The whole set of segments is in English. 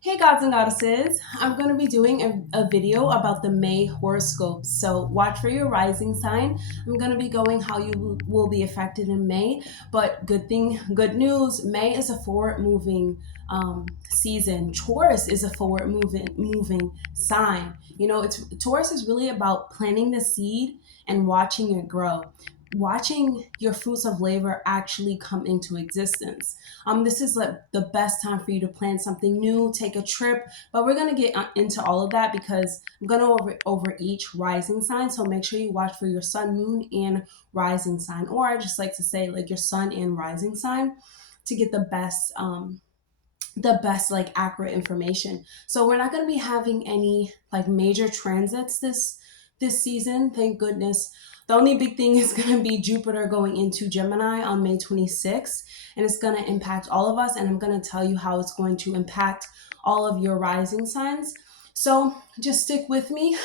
Hey gods and goddesses, I'm going to be doing a video about the May horoscopes. So watch for your rising sign. I'm going to be going how you will be affected in May. But good news, May is a forward moving season. Taurus is a forward moving sign. Taurus is really about planting the seed and watching it grow. Watching your fruits of labor actually come into existence. This is like the best time for you to plan something new, take a trip, but we're going to get into all of that because I'm going to over each rising sign. So make sure you watch for your sun, moon, and rising sign, or I just like to say like your sun and rising sign to get the best like accurate information. So we're not going to be having any like major transits this season, thank goodness. The only big thing is going to be Jupiter going into Gemini on May 26th, and it's going to impact all of us, and I'm going to tell you how it's going to impact all of your rising signs. So just stick with me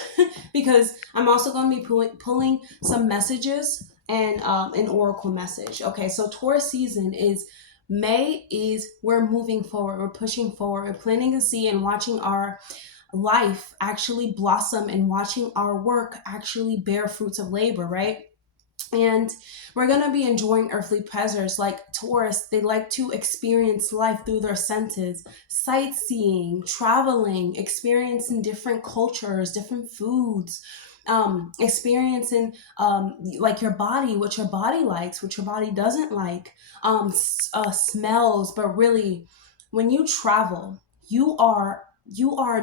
because I'm also going to be pulling some messages and an oracle message. Okay, so Taurus season is May is we're moving forward, we're pushing forward, we're planting to see and watching our life actually blossom and watching our work actually bear fruits of labor, right? And we're going to be enjoying earthly pleasures like Taurus. They like to experience life through their senses, sightseeing, traveling, experiencing different cultures, different foods, experiencing like your body, what your body likes, what your body doesn't like, smells. But really, when you travel, you are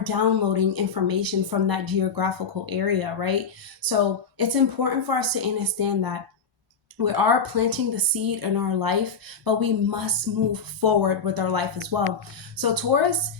downloading information from that geographical area, right? So it's important for us to understand that we are planting the seed in our life, but we must move forward with our life as well. So Taurus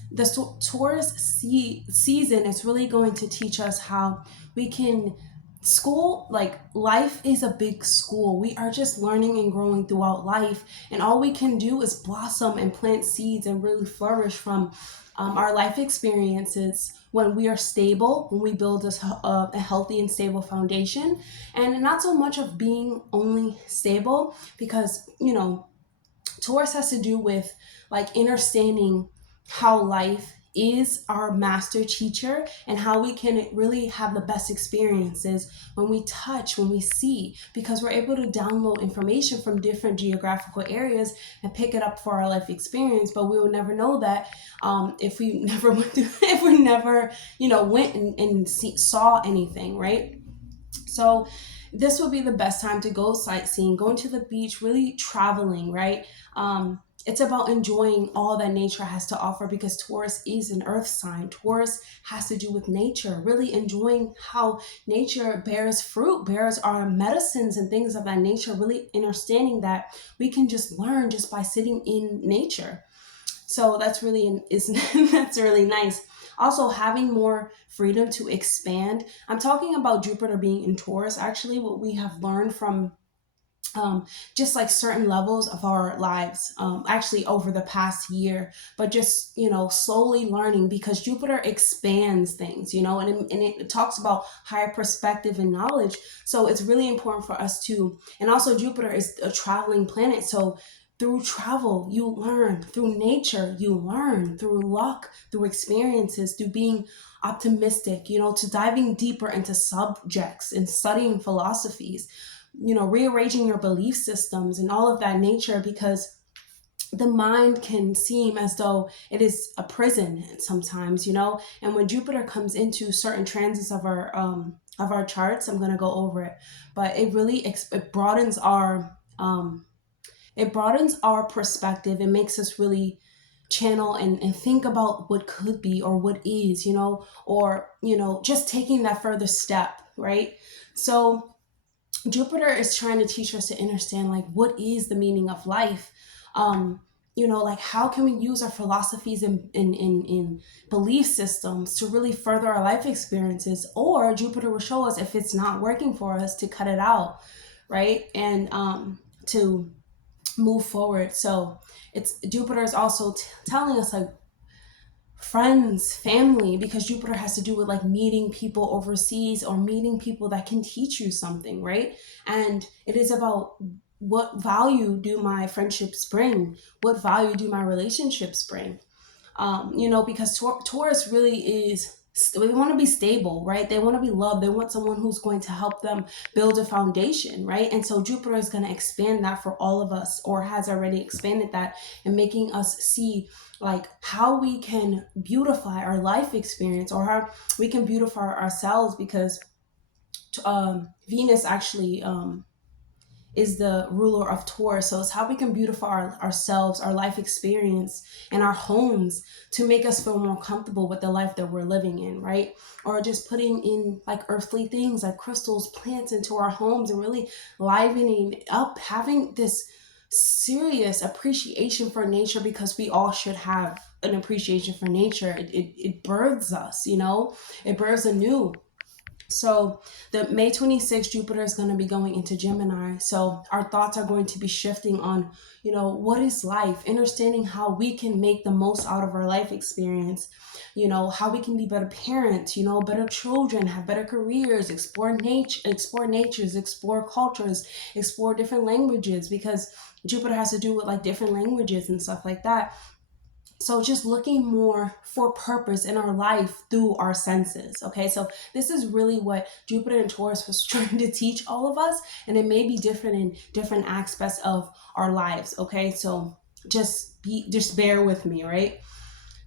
season is really going to teach us how we can school, like life is a big school. We are just learning and growing throughout life, and all we can do is blossom and plant seeds and really flourish from our life experiences when we are stable, when we build a healthy and stable foundation, and not so much of being only stable because Taurus has to do with like understanding how life is our master teacher and how we can really have the best experiences when we touch, when we see, because we're able to download information from different geographical areas and pick it up for our life experience. But we will never know that if we never went through, if we never, went and saw anything, right? So this would be the best time to go sightseeing, going to the beach, really traveling, right? It's about enjoying all that nature has to offer because Taurus is an earth sign. Taurus has to do with nature, really enjoying how nature bears fruit, bears our medicines and things of that nature, really understanding that we can just learn just by sitting in nature. So that's really that's really nice. Also, having more freedom to expand. I'm talking about Jupiter being in Taurus. Actually, what we have learned from just like certain levels of our lives, actually over the past year, but just slowly learning because Jupiter expands things, and it talks about higher perspective and knowledge. So it's really important for us to, and also Jupiter is a traveling planet, so through travel, you learn. Through nature, you learn. Through luck, through experiences, through being optimistic, to diving deeper into subjects and studying philosophies, rearranging your belief systems and all of that nature, because the mind can seem as though it is a prison sometimes, and when Jupiter comes into certain transits of our charts, I'm going to go over it, but it really it broadens our perspective. It makes us really channel and think about what could be or what is, or just taking that further step, right? So Jupiter is trying to teach us to understand like what is the meaning of life. Like how can we use our philosophies in belief systems to really further our life experiences, or Jupiter will show us if it's not working for us to cut it out, right? And to move forward. So it's Jupiter is also telling us like friends, family, because Jupiter has to do with like meeting people overseas or meeting people that can teach you something, right? And it is about what value do my friendships bring? What value do my relationships bring? Because Taurus really is, they want to be stable, right? They want to be loved. They want someone who's going to help them build a foundation, right? And so Jupiter is going to expand that for all of us, or has already expanded that, and making us see like how we can beautify our life experience, or how we can beautify ourselves, because Venus actually is the ruler of Taurus. So it's how we can beautify ourselves, our life experience, and our homes to make us feel more comfortable with the life that we're living in, right? Or just putting in like earthly things like crystals, plants into our homes, and really livening up, having this serious appreciation for nature, because we all should have an appreciation for nature. It births us, it births anew. So the May 26th, Jupiter is going to be going into Gemini. So our thoughts are going to be shifting on, what is life? Understanding how we can make the most out of our life experience. How we can be better parents, better children, have better careers, explore natures, explore cultures, explore different languages, because Jupiter has to do with like different languages and stuff like that. So just looking more for purpose in our life through our senses. Okay, so this is really what Jupiter and Taurus was trying to teach all of us, and it may be different in different aspects of our lives. Okay, so just bear with me, right?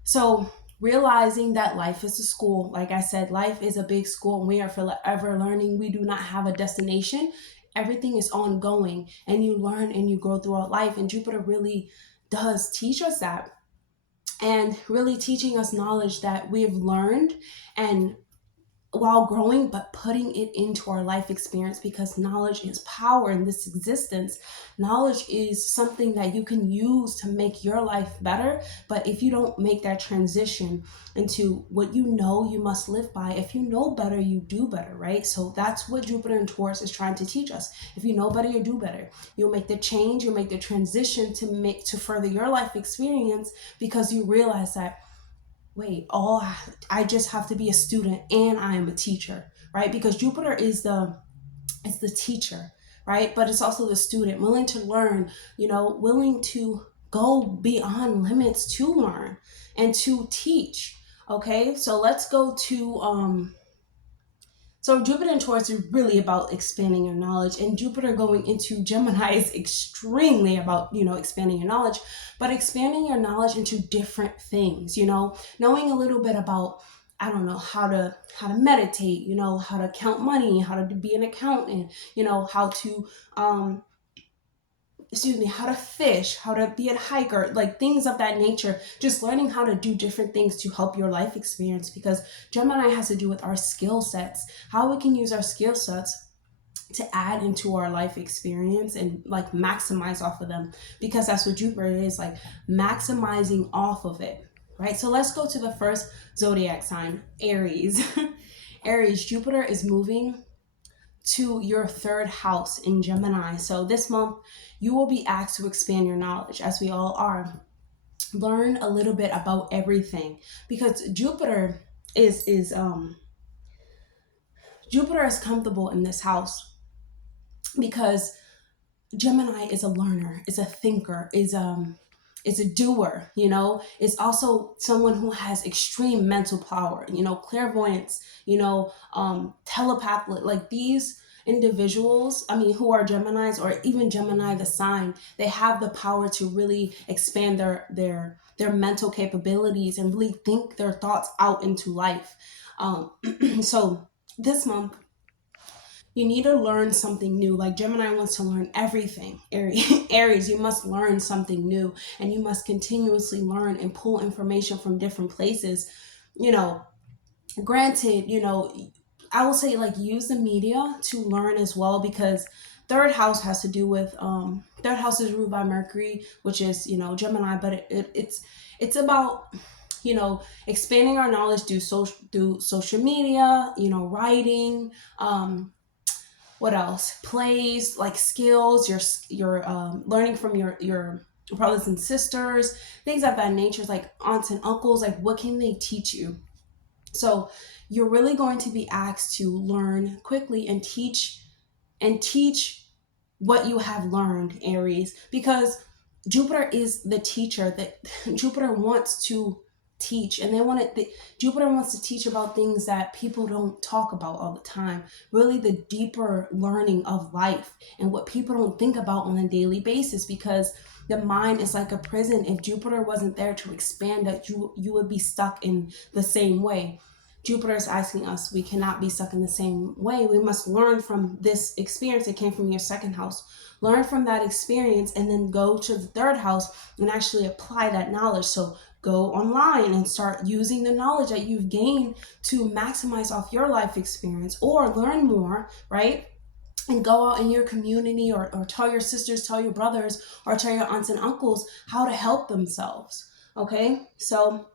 So realizing that life is a school. Like I said, life is a big school, and we are forever learning. We do not have a destination. Everything is ongoing, and you learn and you grow throughout life. And Jupiter really does teach us that, and really teaching us knowledge that we have learned, and while growing, but putting it into our life experience, because knowledge is power in this existence. Knowledge is something that you can use to make your life better. But if you don't make that transition into what you must live by. If you know better, you do better, right? So that's what Jupiter and Taurus is trying to teach us. If you know better, you do better. You'll make the change, you'll make the transition to further your life experience, because you realize that, wait, I just have to be a student and I am a teacher, right? Because Jupiter is the teacher, right? But it's also the student, willing to learn, willing to go beyond limits to learn and to teach. Okay, so let's go to so Jupiter and Taurus is really about expanding your knowledge, and Jupiter going into Gemini is extremely about, expanding your knowledge, but expanding your knowledge into different things, knowing a little bit about, I don't know, how to meditate, how to count money, how to be an accountant, how to how to fish, how to be a hiker, like things of that nature. Just learning how to do different things to help your life experience, because Gemini has to do with our skill sets, how we can use our skill sets to add into our life experience and like maximize off of them, because that's what Jupiter is, like maximizing off of it, right? So let's go to the first zodiac sign, Aries. Aries, Jupiter is moving to your third house in Gemini. So this month you will be asked to expand your knowledge, as we all are. Learn a little bit about everything, because Jupiter is comfortable in this house, because Gemini is a learner, is a thinker, is a doer, is also someone who has extreme mental power, clairvoyance, telepathy, like these individuals, who are Geminis, or even Gemini the sign, they have the power to really expand their mental capabilities and really think their thoughts out into life. So this month you need to learn something new. Like Gemini wants to learn everything. Aries, you must learn something new, and you must continuously learn and pull information from different places. Granted, I will say, like, use the media to learn as well, because third house has to do with third house is ruled by Mercury, which is Gemini, but it's about expanding our knowledge through social media, writing, what else, plays, like skills, your learning from your brothers and sisters, things of that nature, like aunts and uncles, like what can they teach you? So you're really going to be asked to learn quickly and teach what you have learned, Aries, because Jupiter is the teacher. That Jupiter wants to teach, and Jupiter wants to teach about things that people don't talk about all the time. Really, the deeper learning of life and what people don't think about on a daily basis, because the mind is like a prison. If Jupiter wasn't there to expand it, you would be stuck in the same way. Jupiter is asking us, we cannot be stuck in the same way. We must learn from this experience. It came from your second house. Learn from that experience and then go to the third house and actually apply that knowledge. So go online and start using the knowledge that you've gained to maximize off your life experience, or learn more, right? And go out in your community, or tell your sisters, tell your brothers, or tell your aunts and uncles how to help themselves. Okay, so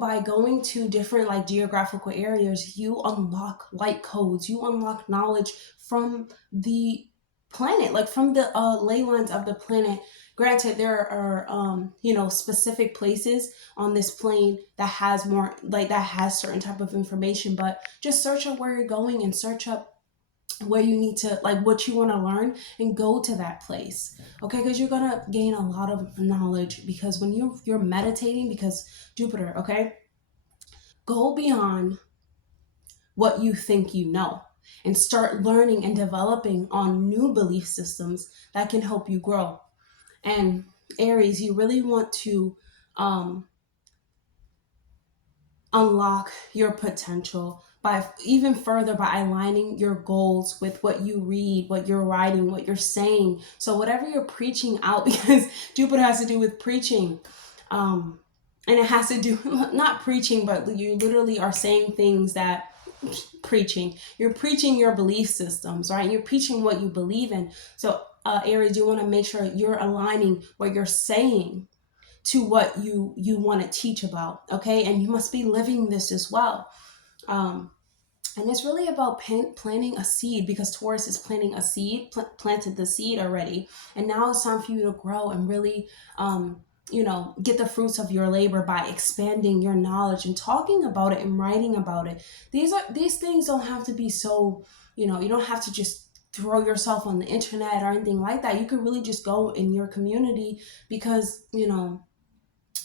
by going to different like geographical areas, you unlock light codes, you unlock knowledge from the planet, like from the ley lines of the planet. Granted, there are specific places on this plane that has more, like that has certain type of information, but just search up where you're going and search up where you need to, like what you want to learn, and go to that place. Okay, because you're gonna gain a lot of knowledge, because when you're meditating, because Jupiter, okay, go beyond what you think you know and start learning and developing on new belief systems that can help you grow. And Aries, you really want to unlock your potential by even further by aligning your goals with what you read, what you're writing, what you're saying. So whatever you're preaching out, because Jupiter has to do with preaching, and it has to do, not preaching, but you literally are saying things that you're preaching your belief systems, right? You're preaching what you believe in. So Aries, you want to make sure you're aligning what you're saying to what you want to teach about, okay? And you must be living this as well. And it's really about planting a seed, because Taurus is planting a seed, planted the seed already. And now it's time for you to grow and really, get the fruits of your labor by expanding your knowledge and talking about it and writing about it. These things don't have to be so, you don't have to just throw yourself on the internet or anything like that. You could really just go in your community, because,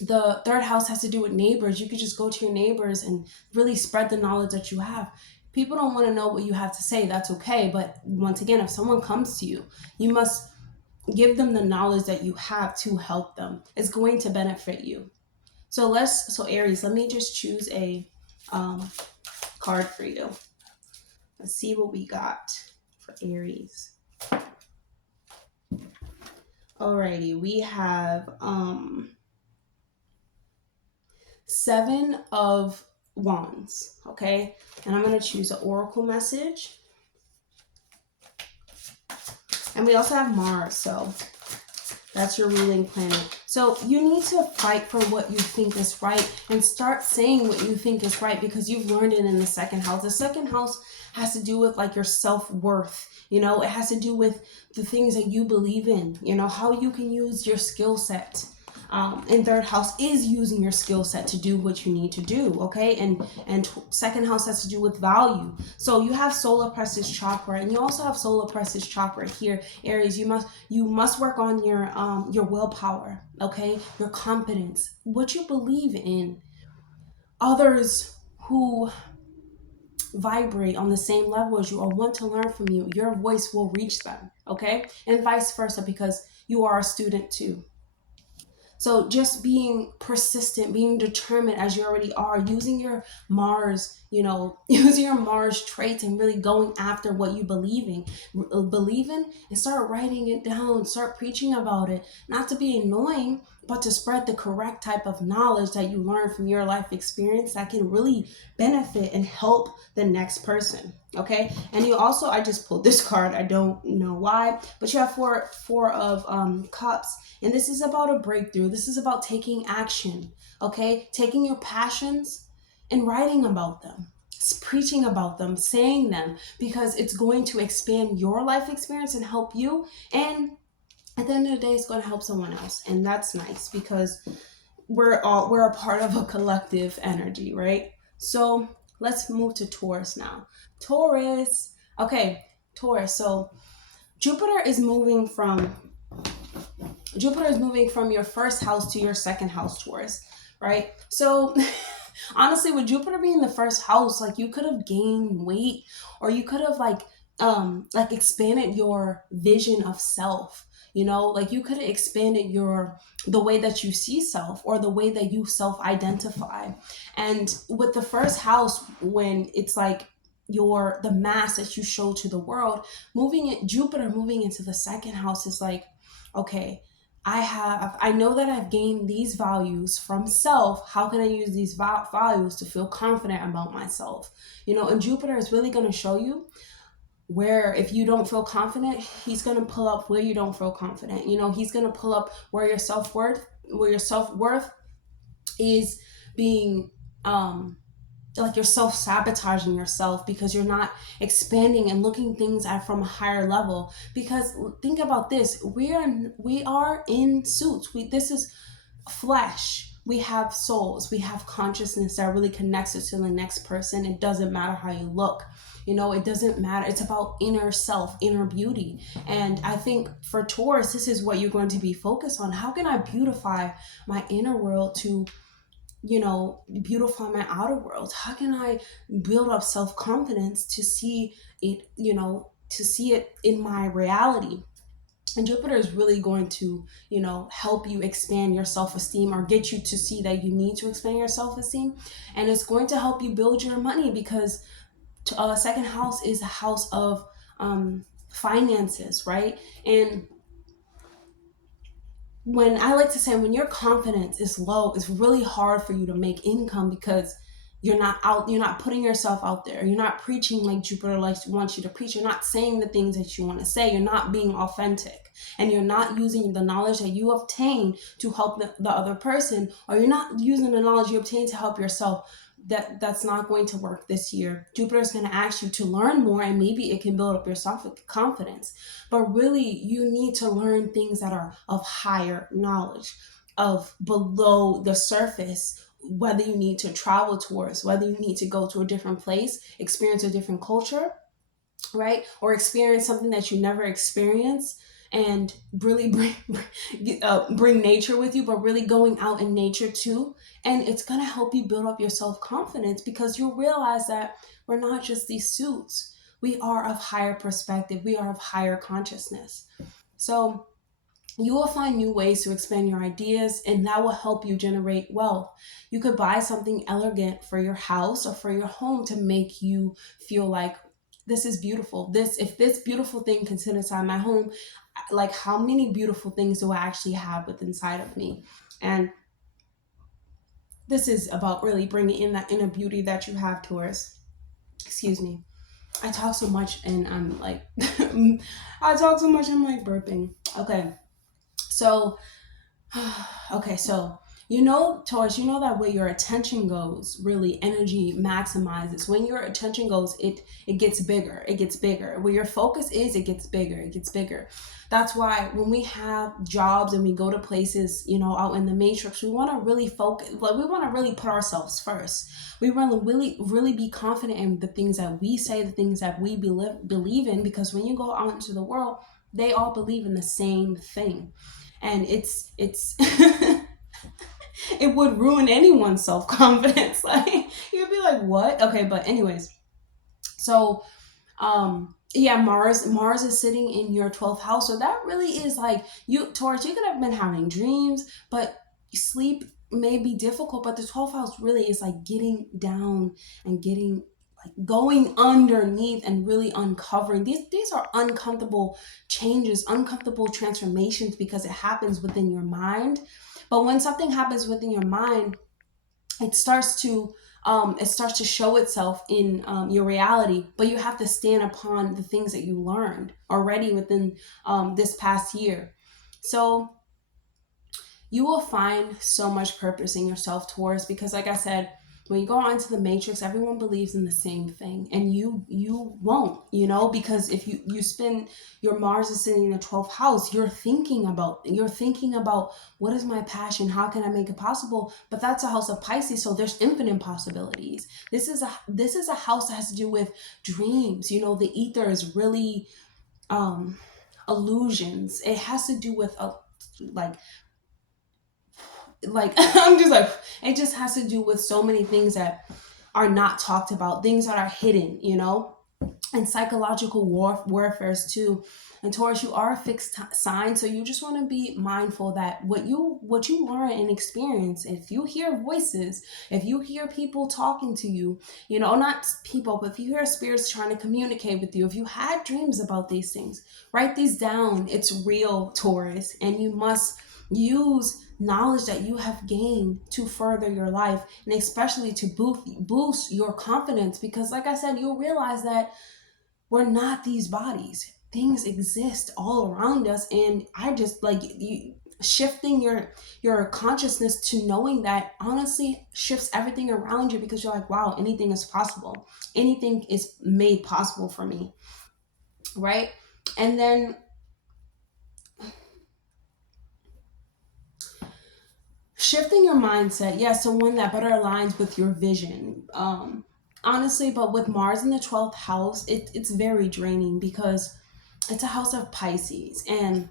the third house has to do with neighbors. You could just go to your neighbors and really spread the knowledge that you have. People don't want to know what you have to say. That's okay. But once again, if someone comes to you, you must give them the knowledge that you have to help them. It's going to benefit you. So Aries, let me just choose a card for you. Let's see what we got for Aries. Alrighty, we have 7 of Wands, okay? And I'm going to choose an oracle message. And we also have Mars, so that's your ruling planet. So you need to fight for what you think is right and start saying what you think is right, because you've learned it in the second house. The second house has to do with like your self-worth. It has to do with the things that you believe in, how you can use your skill set. And third house is using your skill set to do what you need to do, okay? And second house has to do with value. So you have solar plexus chakra, and you also have solar plexus chakra here, Aries. You must work on your willpower, okay? Your confidence, what you believe in. Others who vibrate on the same level as you or want to learn from you, your voice will reach them, okay? And vice versa, because you are a student too. So just being persistent, being determined as you already are, using your Mars, using your Mars traits and really going after what you believe in, and start writing it down, start preaching about it, not to be annoying, but to spread the correct type of knowledge that you learn from your life experience that can really benefit and help the next person. Okay. And you also, I just pulled this card. I don't know why, but you have four of cups. And this is about a breakthrough. This is about taking action. Okay. Taking your passions and writing about them, preaching about them, saying them, because it's going to expand your life experience and help you. And at the end of the day, it's going to help someone else. And that's nice, because we're a part of a collective energy, right? So let's move to Taurus now. Taurus. Okay, Taurus. So Jupiter is moving from your first house to your second house, Taurus. right? So honestly, with Jupiter being the first house, like you could have gained weight, or you could have like expanded your vision of self. You know, like you could have expanded the way that you see self, or the way that you self identify. And with the first house, when it's like the mass that you show to the world, Jupiter moving into the second house is like, okay, I know that I've gained these values from self. How can I use these values to feel confident about myself? You know, and Jupiter is really going to show you where, if you don't feel confident, he's going to pull up where you don't feel confident. You know, he's going to pull up where your self-worth is being, like you're self-sabotaging yourself because you're not expanding and looking things at from a higher level. Because think about this, we are in suits. This is flesh. We have souls, we have consciousness that really connects us to the next person. It doesn't matter how you look, you know, it doesn't matter. It's about inner self, inner beauty. And I think for Taurus, this is what you're going to be focused on. How can I beautify my inner world to, you know, beautify my outer world? How can I build up self-confidence to see it, you know, to see it in my reality? And Jupiter is really going to, you know, help you expand your self-esteem, or get you to see that you need to expand your self-esteem. And it's going to help you build your money, because second house is a house of finances, right? And when I like to say, when your confidence is low, it's really hard for you to make income, because you're not putting yourself out there. You're not preaching like Jupiter wants you to preach. You're not saying the things that you want to say. You're not being authentic, and you're not using the knowledge that you obtain to help the other person, or you're not using the knowledge you obtain to help yourself. That's not going to work this year. Jupiter is going to ask you to learn more, and maybe it can build up your self-confidence. But really, you need to learn things that are of higher knowledge, of below the surface. Whether you need to travel towards, whether you need to go to a different place, experience a different culture, right? Or experience something that you never experienced, and really bring nature with you, but really going out in nature too. And it's going to help you build up your self-confidence, because you'll realize that we're not just these suits. We are of higher perspective. We are of higher consciousness. So you will find new ways to expand your ideas, and that will help you generate wealth. You could buy something elegant for your house or for your home to make you feel like, this is beautiful. If this beautiful thing can sit inside my home, like how many beautiful things do I actually have within inside of me? And this is about really bringing in that inner beauty that you have, Taurus. Excuse me. I talk so much and I'm like, I talk so much, I'm like burping. Okay. So, so you know, Taurus, you know that where your attention goes, really energy maximizes. When your attention goes, it gets bigger. It gets bigger. Where your focus is, it gets bigger. It gets bigger. That's why when we have jobs and we go to places, you know, out in the matrix, we want to really focus. Like, we want to really put ourselves first. We want to really be confident in the things that we say, the things that we believe in. Because when you go out into the world, they all believe in the same thing. And it's it would ruin anyone's self-confidence. Like, you'd be like, what? Okay, but anyways, so yeah, Mars is sitting in your 12th house. So that really is like, you, Taurus, you could have been having dreams, but sleep may be difficult. But the 12th house really is like getting down and getting, like, going underneath and really uncovering. These are uncomfortable changes, uncomfortable transformations, because it happens within your mind. But when something happens within your mind, it starts to show itself in your reality. But you have to stand upon the things that you learned already within this past year. So you will find so much purpose in yourself, Taurus, because like I said, when you go on to the matrix, everyone believes in the same thing, and you won't, you know, because if you spend, your Mars is sitting in the 12th house, you're thinking about what is my passion? How can I make it possible? But that's a house of Pisces, so there's infinite possibilities. This is a house that has to do with dreams. You know, the ether is really illusions. It has to do with like like, I'm just like, it just has to do with so many things that are not talked about, things that are hidden, you know, and psychological warfares too. And Taurus, you are a fixed sign, so you just want to be mindful that what you learn and experience, if you hear voices, if you hear people talking to you, you know, not people, but if you hear spirits trying to communicate with you, if you had dreams about these things, write these down. It's real, Taurus, and you must use knowledge that you have gained to further your life, and especially to boost your confidence, because like I said, you'll realize that we're not these bodies. Things exist all around us, and I just like you shifting your consciousness to knowing that honestly shifts everything around you, because you're like, wow, anything is possible. Anything is made possible for me, right? And then shifting your mindset, yeah, so one that better aligns with your vision. Honestly, but with Mars in the 12th house, it's very draining, because it's a house of Pisces, and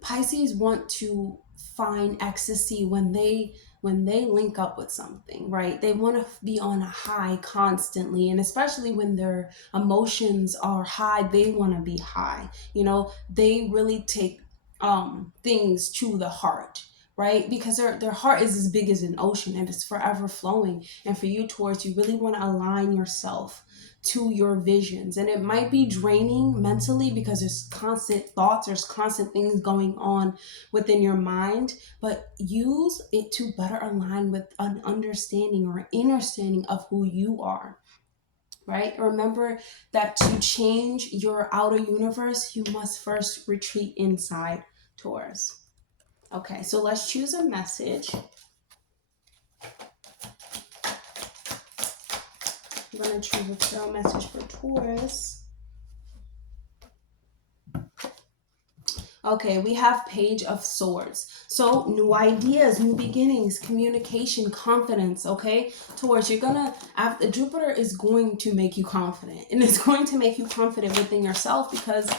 Pisces want to find ecstasy when they link up with something, right? They want to be on a high constantly, and especially when their emotions are high, they want to be high. You know, they really take things to the heart, right? Because their heart is as big as an ocean, and it's forever flowing. And for you, Taurus, you really want to align yourself to your visions, and it might be draining mentally because there's constant thoughts, there's constant things going on within your mind, but use it to better align with an understanding or an understanding of who you are, right? Remember that to change your outer universe, you must first retreat inside, Taurus. Okay, so let's choose a message. I'm going to choose a tarot message for Taurus. Okay, we have Page of Swords. So new ideas, new beginnings, communication, confidence, okay? Taurus, you're gonna, Jupiter is going to make you confident, and it's going to make you confident within yourself, because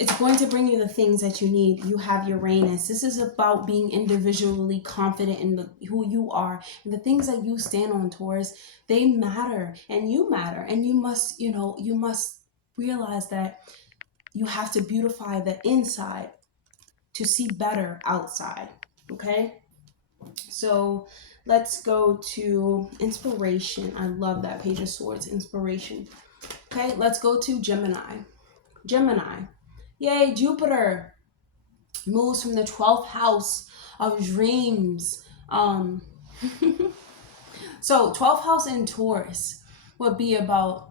it's going to bring you the things that you need. You have Uranus. This is about being individually confident in who you are, and the things that you stand on, Taurus. They matter, and you matter, and you must, you must realize that you have to beautify the inside to see better outside. Okay, so let's go to inspiration. I love that Page of Swords, inspiration. Okay, let's go to Gemini. Gemini. Yay, Jupiter moves from the 12th house of dreams. So 12th house in Taurus would be about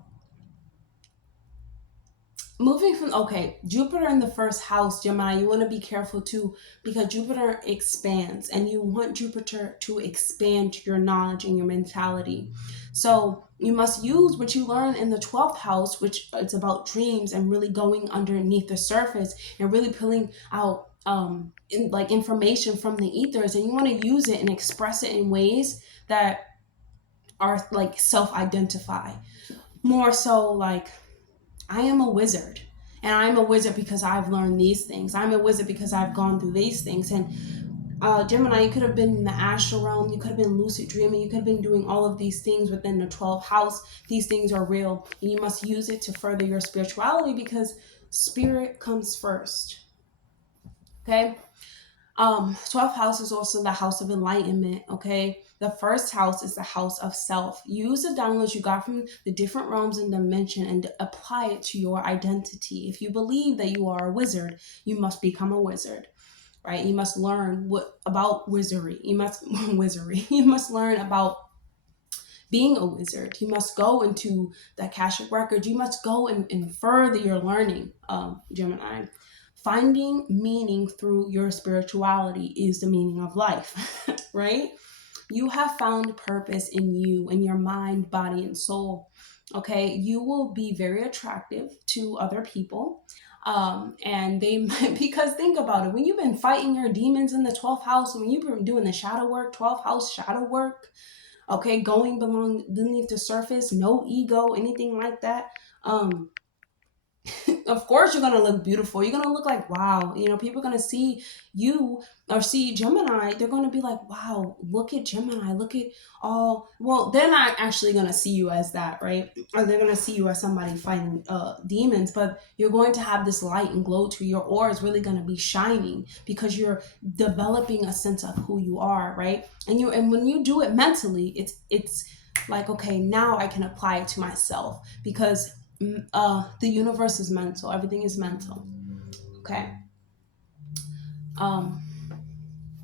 moving from, okay, Jupiter in the first house, Gemini, you want to be careful too, because Jupiter expands, and you want Jupiter to expand your knowledge and your mentality. So you must use what you learn in the 12th house, which it's about dreams and really going underneath the surface and really pulling out information from the ethers, and you want to use it and express it in ways that are like self-identify. More so like, I am a wizard, and I'm a wizard because I've learned these things. I'm a wizard because I've gone through these things. And Gemini, you could have been in the astral realm, you could have been lucid dreaming, you could have been doing all of these things within the 12th house. These things are real, and you must use it to further your spirituality, because spirit comes first. Okay? 12th house is also the house of enlightenment, okay? The first house is the house of self. Use the downloads you got from the different realms and dimension and apply it to your identity. If you believe that you are a wizard, you must become a wizard, right? You must learn about wizardry. You must learn about being a wizard. You must go into the Akashic records. You must go and further your learning, Gemini. Finding meaning through your spirituality is the meaning of life, right? You have found purpose in you, in your mind, body, and soul. Okay, you will be very attractive to other people. And they might, because think about it, when you've been fighting your demons in the 12th house, when you've been doing the shadow work, 12th house shadow work, okay, going beneath the surface, no ego, anything like that. of course you're gonna look beautiful. You're gonna look like, wow. You know, people are gonna see you or see Gemini. They're gonna be like, wow, look at Gemini. Look at all. Well, they're not actually gonna see you as that, right? Or they're gonna see you as somebody fighting demons. But you're going to have this light and glow to your aura. Is really gonna be shining because you're developing a sense of who you are, right? And when you do it mentally, it's like, okay, now I can apply it to myself because the universe is mental. Everything is mental. Okay.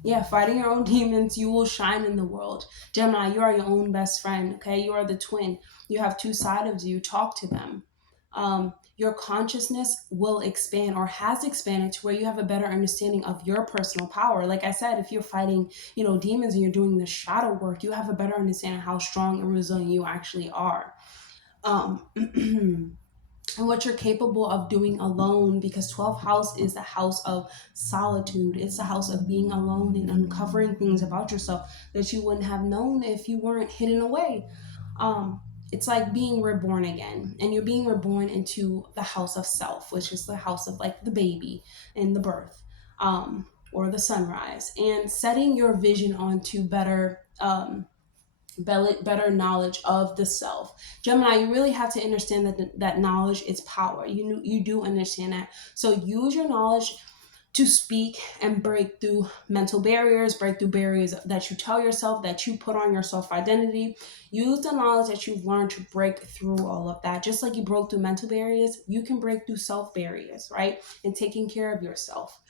Yeah, fighting your own demons, you will shine in the world. Gemini, you are your own best friend. Okay, you are the twin. You have two sides of you. Talk to them. Your consciousness will expand or has expanded to where you have a better understanding of your personal power. Like I said, if you're fighting, demons and you're doing the shadow work, you have a better understanding of how strong and resilient you actually are. And what you're capable of doing alone, because 12th house is the house of solitude. It's the house of being alone and uncovering things about yourself that you wouldn't have known if you weren't hidden away. It's like being reborn again, and you're being reborn into the house of self, which is the house of like the baby and the birth, or the sunrise, and setting your vision onto better knowledge of the self. Gemini, you really have to understand that knowledge is power. You do understand that. So use your knowledge to speak and break through mental barriers, break through barriers that you tell yourself, that you put on your self-identity. Use the knowledge that you've learned to break through all of that. Just like you broke through mental barriers, you can break through self-barriers, right? And taking care of yourself.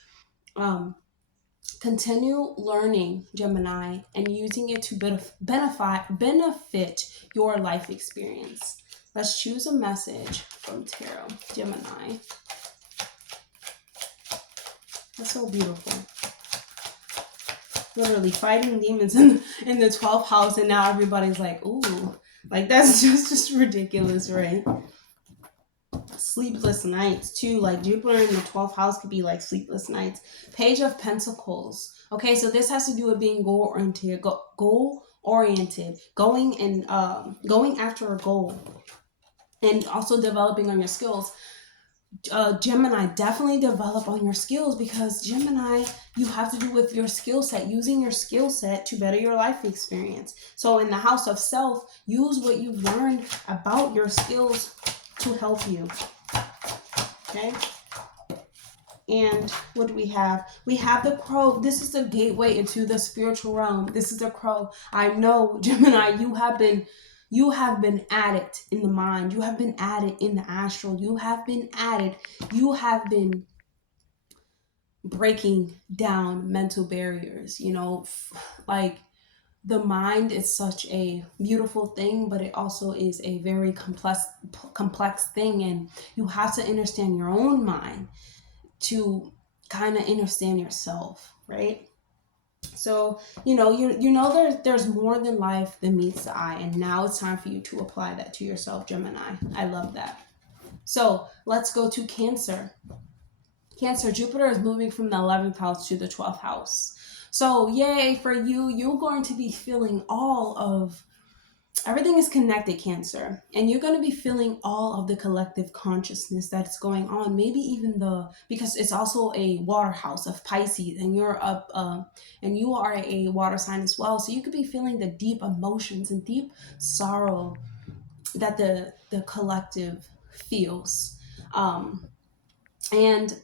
Continue learning, Gemini, and using it to benefit your life experience. Let's choose a message from Tarot, Gemini. That's so beautiful. Literally fighting demons in the 12th house, and now everybody's like, ooh, like that's just ridiculous, right? Sleepless nights too, like Jupiter in the 12th house could be like sleepless nights. Page of Pentacles. Okay, so this has to do with being goal oriented, going after a goal, and also developing on your skills. Gemini, definitely develop on your skills, because Gemini, you have to do with your skill set, using your skill set to better your life experience. So in the house of self, use what you've learned about your skills to help you. Okay. And what do we have? We have the Crow. This is the gateway into the spiritual realm. This is the Crow. I know, Gemini, you have been at it in the mind. You have been at it in the astral. You have been at it. You have been breaking down mental barriers, like the mind is such a beautiful thing, but it also is a very complex thing. And you have to understand your own mind to kind of understand yourself, right? So, there's more than life than meets the eye. And now it's time for you to apply that to yourself, Gemini. I love that. So let's go to Cancer. Cancer, Jupiter is moving from the 11th house to the 12th house. So yay for you. You're going to be feeling everything is connected, Cancer. And you're going to be feeling all of the collective consciousness that's going on. Maybe even because it's also a water house of Pisces, and you are a water sign as well. So you could be feeling the deep emotions and deep sorrow that the collective feels. And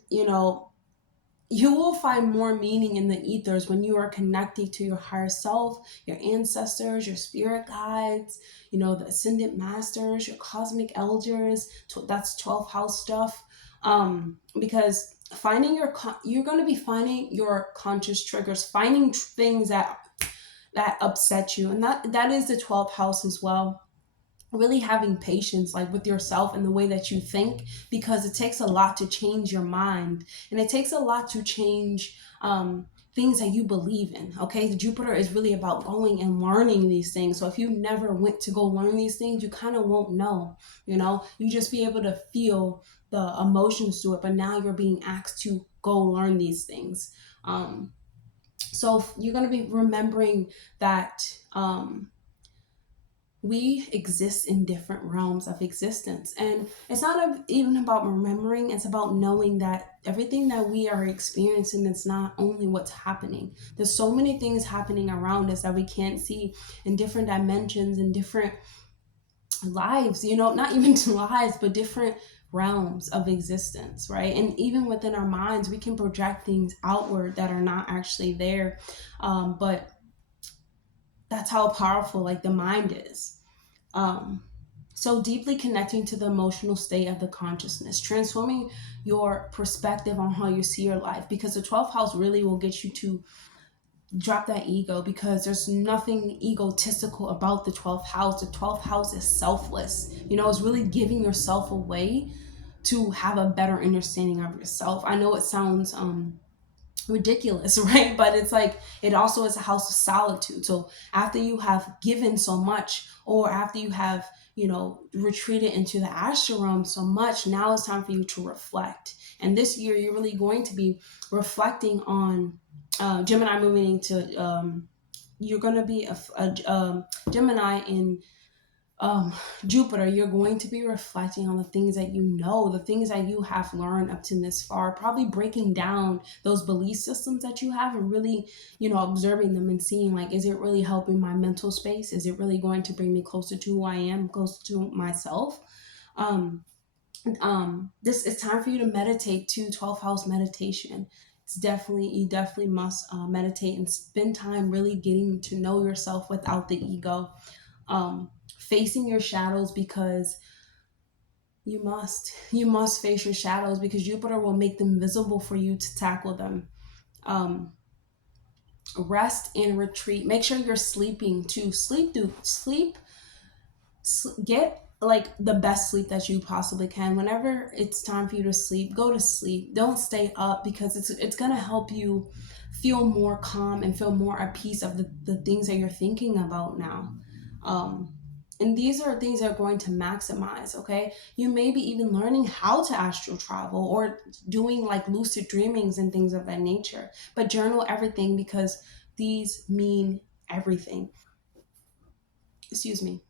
you will find more meaning in the ethers when you are connecting to your higher self, your ancestors, your spirit guides, the ascendant masters, your cosmic elders. That's 12th house stuff. Because you're going to be finding your conscious triggers, finding things that upset you. And that is the 12th house as well. Really having patience, like with yourself and the way that you think, because it takes a lot to change your mind, and it takes a lot to change things that you believe in. Okay, Jupiter is really about going and learning these things. So if you never went to go learn these things, you kind of won't know. You just be able to feel the emotions to it, but now you're being asked to go learn these things. So you're going to be remembering that we exist in different realms of existence. And it's not even about remembering, it's about knowing that everything that we are experiencing is not only what's happening. There's so many things happening around us that we can't see in different dimensions and different lives, not even lives, but different realms of existence, right? And even within our minds, we can project things outward that are not actually there. But that's how powerful like the mind is. So deeply connecting to the emotional state of the consciousness, transforming your perspective on how you see your life, because the 12th house really will get you to drop that ego, because there's nothing egotistical about the 12th house. The 12th house is selfless. It's really giving yourself away to have a better understanding of yourself. I know it sounds ridiculous, right? But it's like, it also is a house of solitude. So after you have given so much, or after you have retreated into the astral realm so much, now it's time for you to reflect. And this year you're really going to be reflecting on Gemini moving into you're going to be a Gemini in Jupiter. You're going to be reflecting on the things that the things that you have learned up to this far, probably breaking down those belief systems that you have, and really, observing them and seeing, like, is it really helping my mental space? Is it really going to bring me closer to who I am, closer to myself? This is time for you to meditate too. 12th house meditation. You definitely must meditate and spend time really getting to know yourself without the ego. Facing your shadows, because you must face your shadows, because Jupiter will make them visible for you to tackle them. Rest and retreat. Make sure you're sleeping too. Get like the best sleep that you possibly can. Whenever it's time for you to sleep, go to sleep. Don't stay up, because it's gonna help you feel more calm and feel more at peace of the things that you're thinking about now. And these are things that are going to maximize, okay? You may be even learning how to astral travel, or doing like lucid dreamings and things of that nature. But journal everything, because these mean everything. Excuse me.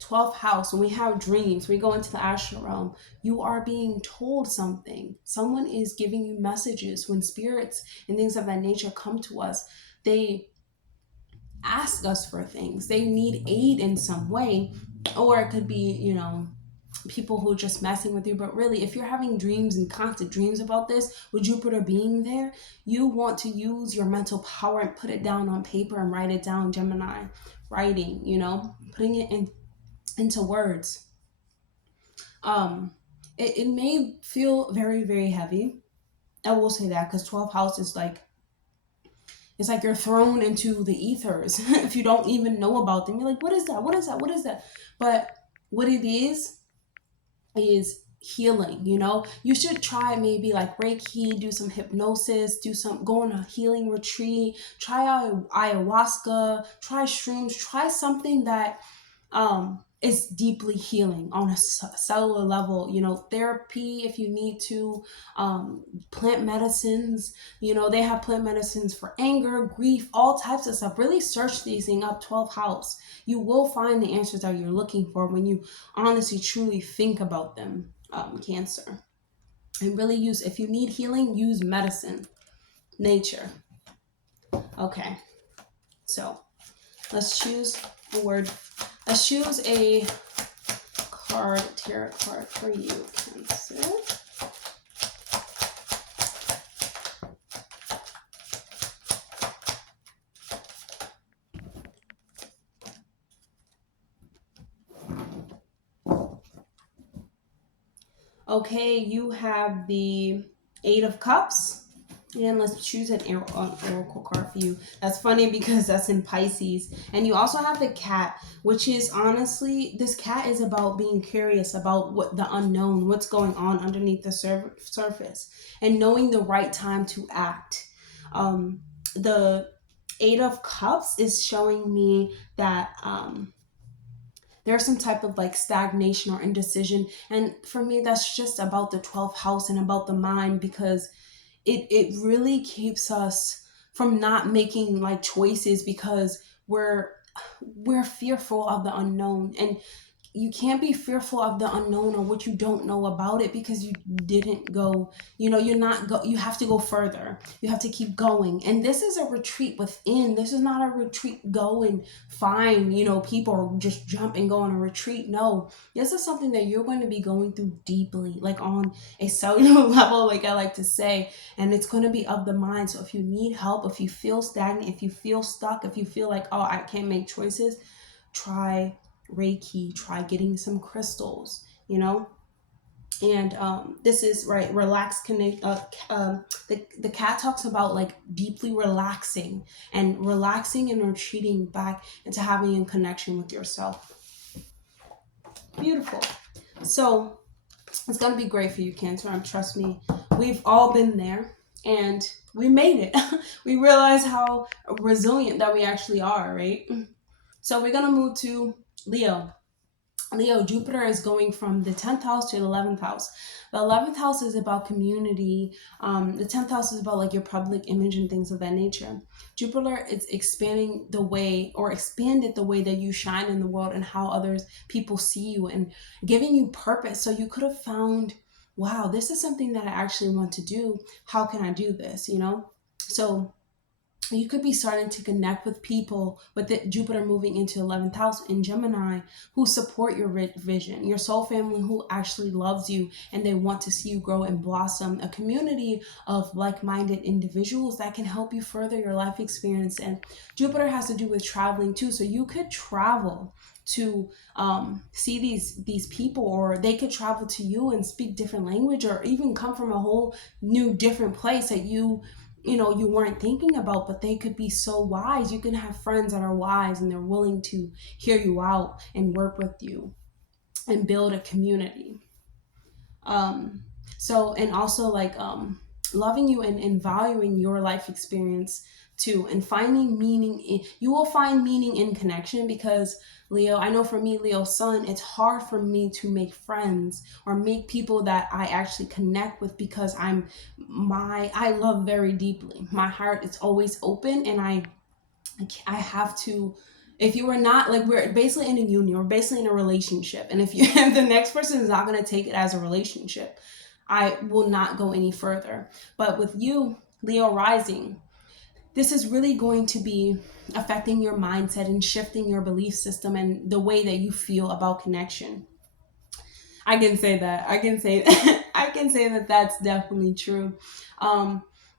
12th house, when we have dreams, we go into the astral realm, you are being told something. Someone is giving you messages. When spirits and things of that nature come to us, they ask us for things. They need aid in some way, or it could be, people who are just messing with you. But really, if you're having dreams and constant dreams about this, with Jupiter being there, you want to use your mental power and put it down on paper and write it down. Gemini, writing, putting it into words. It may feel very, very heavy. I will say that, because 12th house is like, it's like you're thrown into the ethers. If you don't even know about them, you're like, what is that? What is that? What is that? But what it is healing. You should try maybe like Reiki, do some hypnosis, go on a healing retreat, try out ayahuasca, try shrooms, try something that is deeply healing on a cellular level. Therapy if you need to, plant medicines. They have plant medicines for anger, grief, all types of stuff. Really search these things up. 12th house, you will find the answers that you're looking for when you honestly truly think about them. Cancer, and really if you need healing, use medicine, nature. Okay, so let's choose a word. Let's choose a tarot card for you, Cancer. Okay, you have the 8 of Cups. And let's choose an oracle card for you. That's funny, because that's in Pisces. And you also have the cat, which is honestly, this cat is about being curious about what the unknown, what's going on underneath the surface, and knowing the right time to act. The 8 of Cups is showing me that there's some type of like stagnation or indecision. And for me, that's just about the 12th house and about the mind, because it really keeps us from not making like choices, because we're we're fearful of the unknown, and you can't be fearful of the unknown or what you don't know about it because you didn't go, you have to go further. You have to keep going. And this is a retreat within. This is not a retreat go and find, people or just jump and go on a retreat. No, this is something that you're going to be going through deeply, like on a cellular level, like I like to say, and it's going to be of the mind. So if you need help, if you feel stagnant, if you feel stuck, if you feel like, oh, I can't make choices, try Reiki, try getting some crystals, and this is right, relax, connect. The cat talks about like deeply relaxing and retreating back into having a connection with yourself. Beautiful. So it's gonna be great for you, Cancer, and trust me, we've all been there and we made it. We realize how resilient that we actually are, right? So we're gonna move to Leo. Jupiter is going from the 10th house to the 11th house. The 11th house is about community. The 10th house is about like your public image and things of that nature. Jupiter is expanded the way that you shine in the world and how others people see you and giving you purpose. So you could have found, wow, this is something that I actually want to do. How can I do this? So you could be starting to connect with people with the Jupiter moving into 11th house in Gemini who support your vision, your soul family who actually loves you and they want to see you grow and blossom, a community of like-minded individuals that can help you further your life experience. And Jupiter has to do with traveling too. So you could travel to see these people, or they could travel to you and speak different language, or even come from a whole new different place that you weren't thinking about, but they could be so wise. You can have friends that are wise and they're willing to hear you out and work with you and build a community. So, and also like loving you and valuing your life experience too, and finding meaning you will find meaning in connection, because Leo, I know for me, Leo sun, it's hard for me to make friends or make people that I actually connect with, because I love very deeply. My heart is always open, and I have to, if you are not, like, we're basically in a union, we're basically in a relationship, and if the next person is not going to take it as a relationship, I will not go any further. But with you, Leo rising, this is really going to be affecting your mindset and shifting your belief system and the way that you feel about connection. I can say that. I can say that that's definitely true.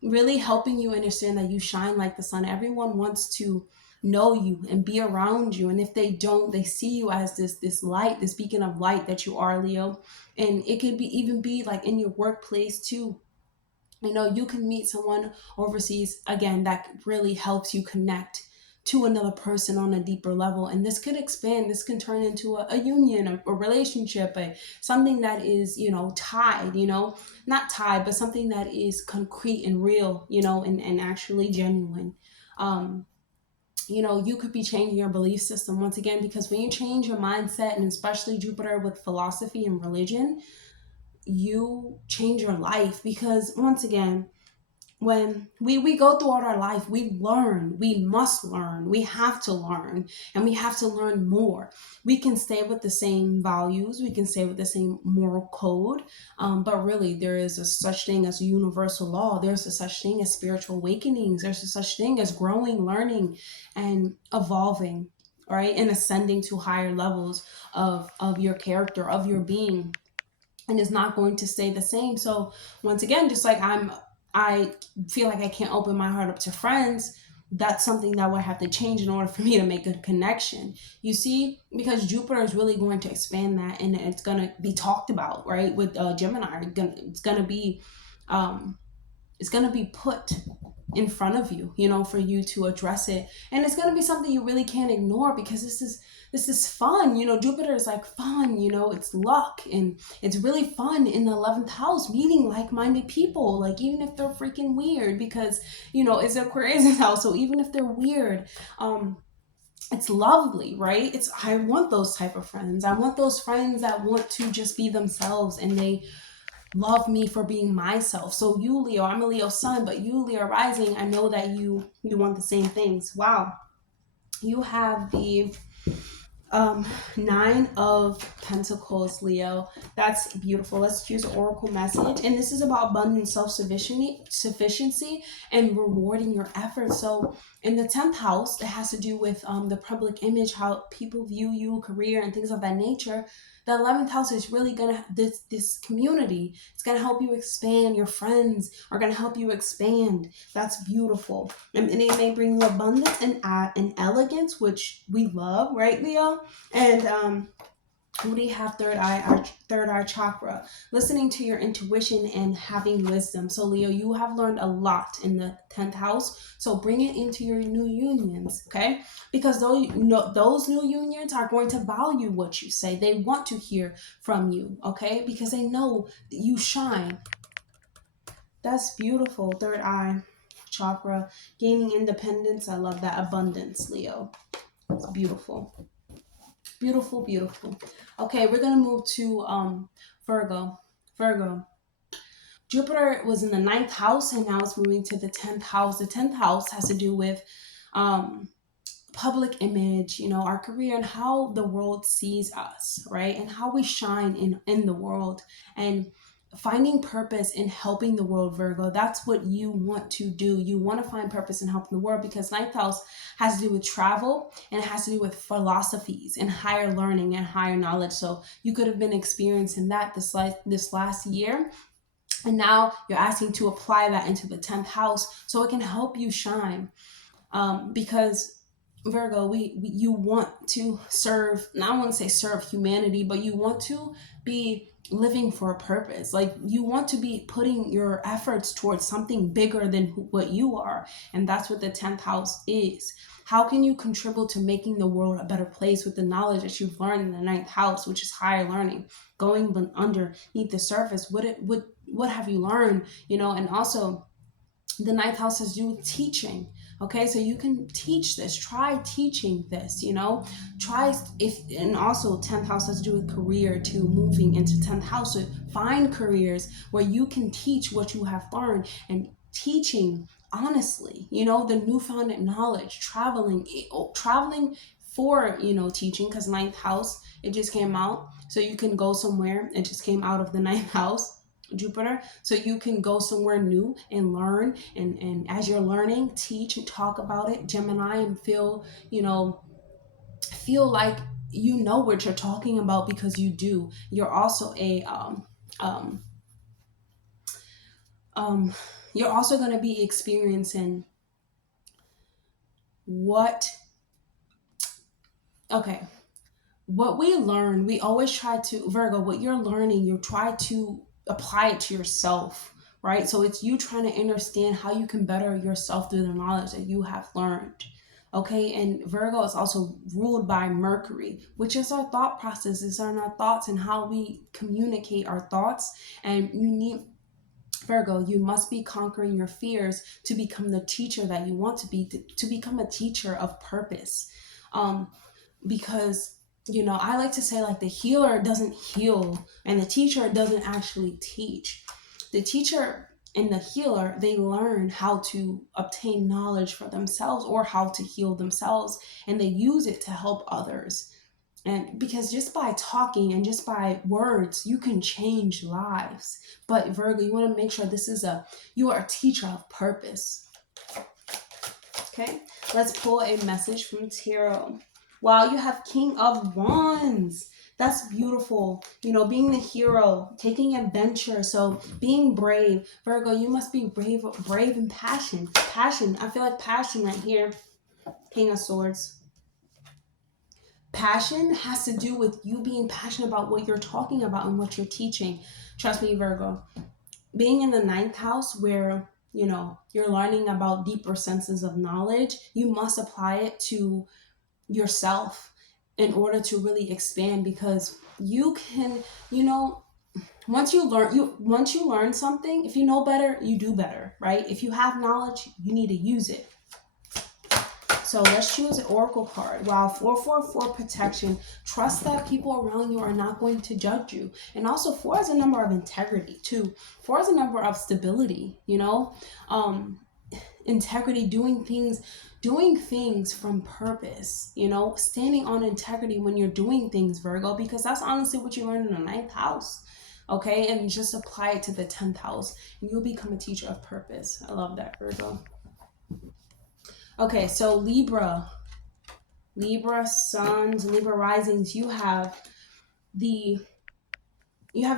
Really helping you understand that you shine like the sun. Everyone wants to know you and be around you, and if they don't, they see you as this light, this beacon of light that you are, Leo. And it could even be like in your workplace too. You can meet someone overseas, again, that really helps you connect to another person on a deeper level. And this could expand, this can turn into a union, a relationship, something that is, tied, not tied, but something that is concrete and real, and actually genuine. You could be changing your belief system once again, because when you change your mindset, and especially Jupiter with philosophy and religion, you change your life. Because once again, when we go throughout our life, we must learn, we have to learn, and we have to learn more. We can stay with the same values, we can stay with the same moral code, but really there is a such thing as a universal law. There's a such thing as spiritual awakenings. There's a such thing as growing, learning, and evolving, right, and ascending to higher levels of your character, of your being, and is not going to stay the same. So once again, just like I feel like I can't open my heart up to friends, that's something that would have to change in order for me to make a connection. You see, because Jupiter is really going to expand that, and it's going to be talked about, right? With Gemini, it's going to be put in front of you, for you to address it. And it's going to be something you really can't ignore, because this is fun. Jupiter is like fun, it's luck, and it's really fun in the 11th house, meeting like-minded people, like even if they're freaking weird, because it's Aquarius house. So even if they're weird, it's lovely, right? I want those type of friends. I want those friends that want to just be themselves, and they love me for being myself. So you, Leo, I'm a Leo sun, but you, Leo rising, I know that you want the same things. Wow. You have the 9 of Pentacles, Leo. That's beautiful. Let's choose an oracle message. And this is about abundance, self-sufficiency, and rewarding your efforts. So in the 10th house, it has to do with the public image, how people view you, career, and things of that nature. The 11th house is really gonna, this community, it's gonna help you expand. Your friends are gonna help you expand. That's beautiful. And it may bring you abundance and elegance, which we love, right, Leo? And what do you have? Third eye chakra, listening to your intuition and having wisdom. So Leo, you have learned a lot in the 10th house, so bring it into your new unions, okay? Because those new unions are going to value what you say. They want to hear from you, okay? Because they know that you shine. That's beautiful. Third eye chakra, gaining independence. I love that. Abundance, Leo. It's beautiful. Beautiful, beautiful. Okay, we're gonna move to Virgo. Jupiter was in the 9th house, and now it's moving to the 10th house. The 10th house has to do with public image, our career, and how the world sees us, right? And how we shine in the world, and finding purpose in helping the world, Virgo. That's what you want to do. You want to find purpose in helping the world, because 9th house has to do with travel, and it has to do with philosophies and higher learning and higher knowledge. So you could have been experiencing that this last year, and now you're asking to apply that into the 10th house so it can help you shine. Because Virgo, you want to serve, I wouldn't say serve humanity, but you want to be living for a purpose. Like, you want to be putting your efforts towards something bigger than what you are. And that's what the 10th house is. How can you contribute to making the world a better place with the knowledge that you've learned in the 9th house, which is higher learning, going underneath the surface? What have you learned? And also the 9th house has to do with teaching. Okay, so you can teach this. Try teaching this, and also 10th house has to do with career too, moving into 10th house. So find careers where you can teach what you have learned, and teaching honestly, the newfound knowledge, traveling for, teaching, because 9th house, it just came out. So you can go somewhere. It just came out of the 9th house. Jupiter, so you can go somewhere new and learn, and as you're learning, teach and talk about it, Gemini, and feel like you know what you're talking about, because you do. You're also you're also going to be experiencing what we learn. We always try to, Virgo, what you're learning, you try to apply it to yourself, right? So it's you trying to understand how you can better yourself through the knowledge that you have learned. Okay, and Virgo is also ruled by Mercury, which is our thought processes and our thoughts, and how we communicate our thoughts. And Virgo, you must be conquering your fears to become the teacher that you want to be, to become a teacher of purpose. Because I like to say, like, the healer doesn't heal and the teacher doesn't actually teach. The teacher and the healer, they learn how to obtain knowledge for themselves, or how to heal themselves, and they use it to help others. And because just by talking and just by words, you can change lives. But Virgo, you want to make sure you are a teacher of purpose. Okay, let's pull a message from tarot. Wow, you have King of Wands. That's beautiful. Being the hero, taking adventure. So being brave. Virgo, you must be brave and passion. I feel like passion right here. King of Swords. Passion has to do with you being passionate about what you're talking about and what you're teaching. Trust me, Virgo. Being in the 9th house, where you're learning about deeper senses of knowledge, you must apply it to yourself in order to really expand, because you can, once you learn something, if you know better, you do better, right? If you have knowledge, you need to use it. So let's choose an oracle card. Wow, 444 protection. Trust that people around you are not going to judge you. And also 4 is a number of integrity too. 4 is a number of stability, integrity, doing things doing things from purpose, you know, standing on integrity when you're doing things, Virgo, because that's honestly what you learn in the 9th house. Okay, and just apply it to the 10th house and you'll become a teacher of purpose. I love that, Virgo. Okay, so Libra suns, Libra risings, you have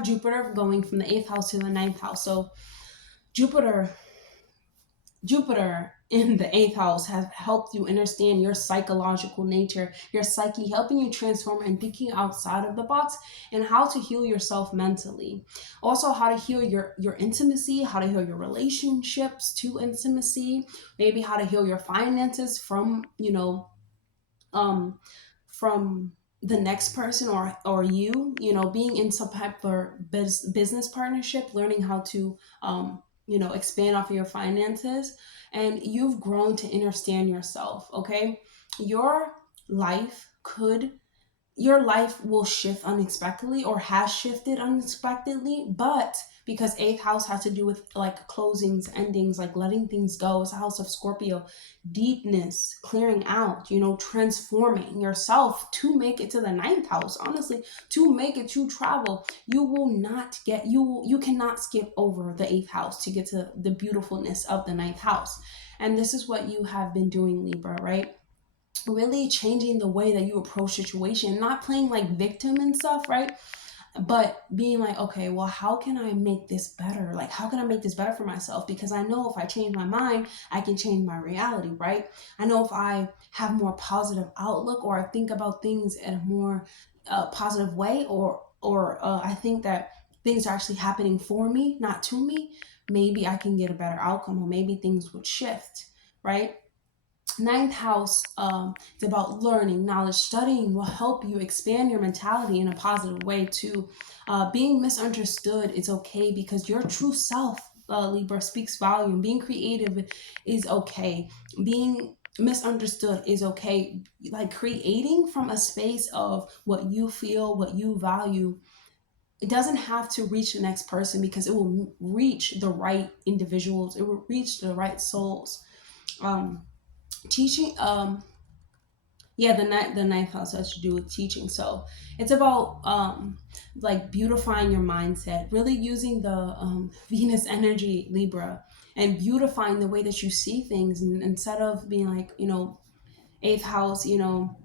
Jupiter going from the 8th house to the 9th house. So Jupiter in the 8th house has helped you understand your psychological nature, your psyche, helping you transform and thinking outside of the box, and how to heal yourself mentally. Also, how to heal your intimacy, how to heal your relationships to intimacy, maybe how to heal your finances from, you know, from the next person or you know, being in some type of business partnership, learning how to you know, expand off of your finances, and you've grown to understand yourself. Okay, your life will shift unexpectedly, or has shifted unexpectedly, but because 8th house has to do with like closings, endings, like letting things go. It's a house of Scorpio, deepness, clearing out, you know, transforming yourself to make it to the 9th house. Honestly, to make it, to travel, you cannot skip over the 8th house to get to the beautifulness of the 9th house. And this is what you have been doing, Libra, right? Really changing the way that you approach situation, not playing like victim and stuff, right? But being like, okay, well, how can I make this better? Like, how can I make this better for myself? Because I know if I change my mind, I can change my reality, right? I know if I have more positive outlook, or I think about things in a more positive way, or I think that things are actually happening for me, not to me, maybe I can get a better outcome, or maybe things would shift, right? 9th house, it's about learning, knowledge, studying will help you expand your mentality in a positive way too. Being misunderstood is okay, because your true self, Libra, speaks volume. Being creative is okay. Being misunderstood is okay. Like creating from a space of what you feel, what you value. It doesn't have to reach the next person, because it will reach the right individuals. It will reach the right souls. Teaching, yeah, the 9th house has to do with teaching. So it's about like beautifying your mindset, really using the Venus energy, Libra, and beautifying the way that you see things, and instead of being like, you know, 8th house, you know,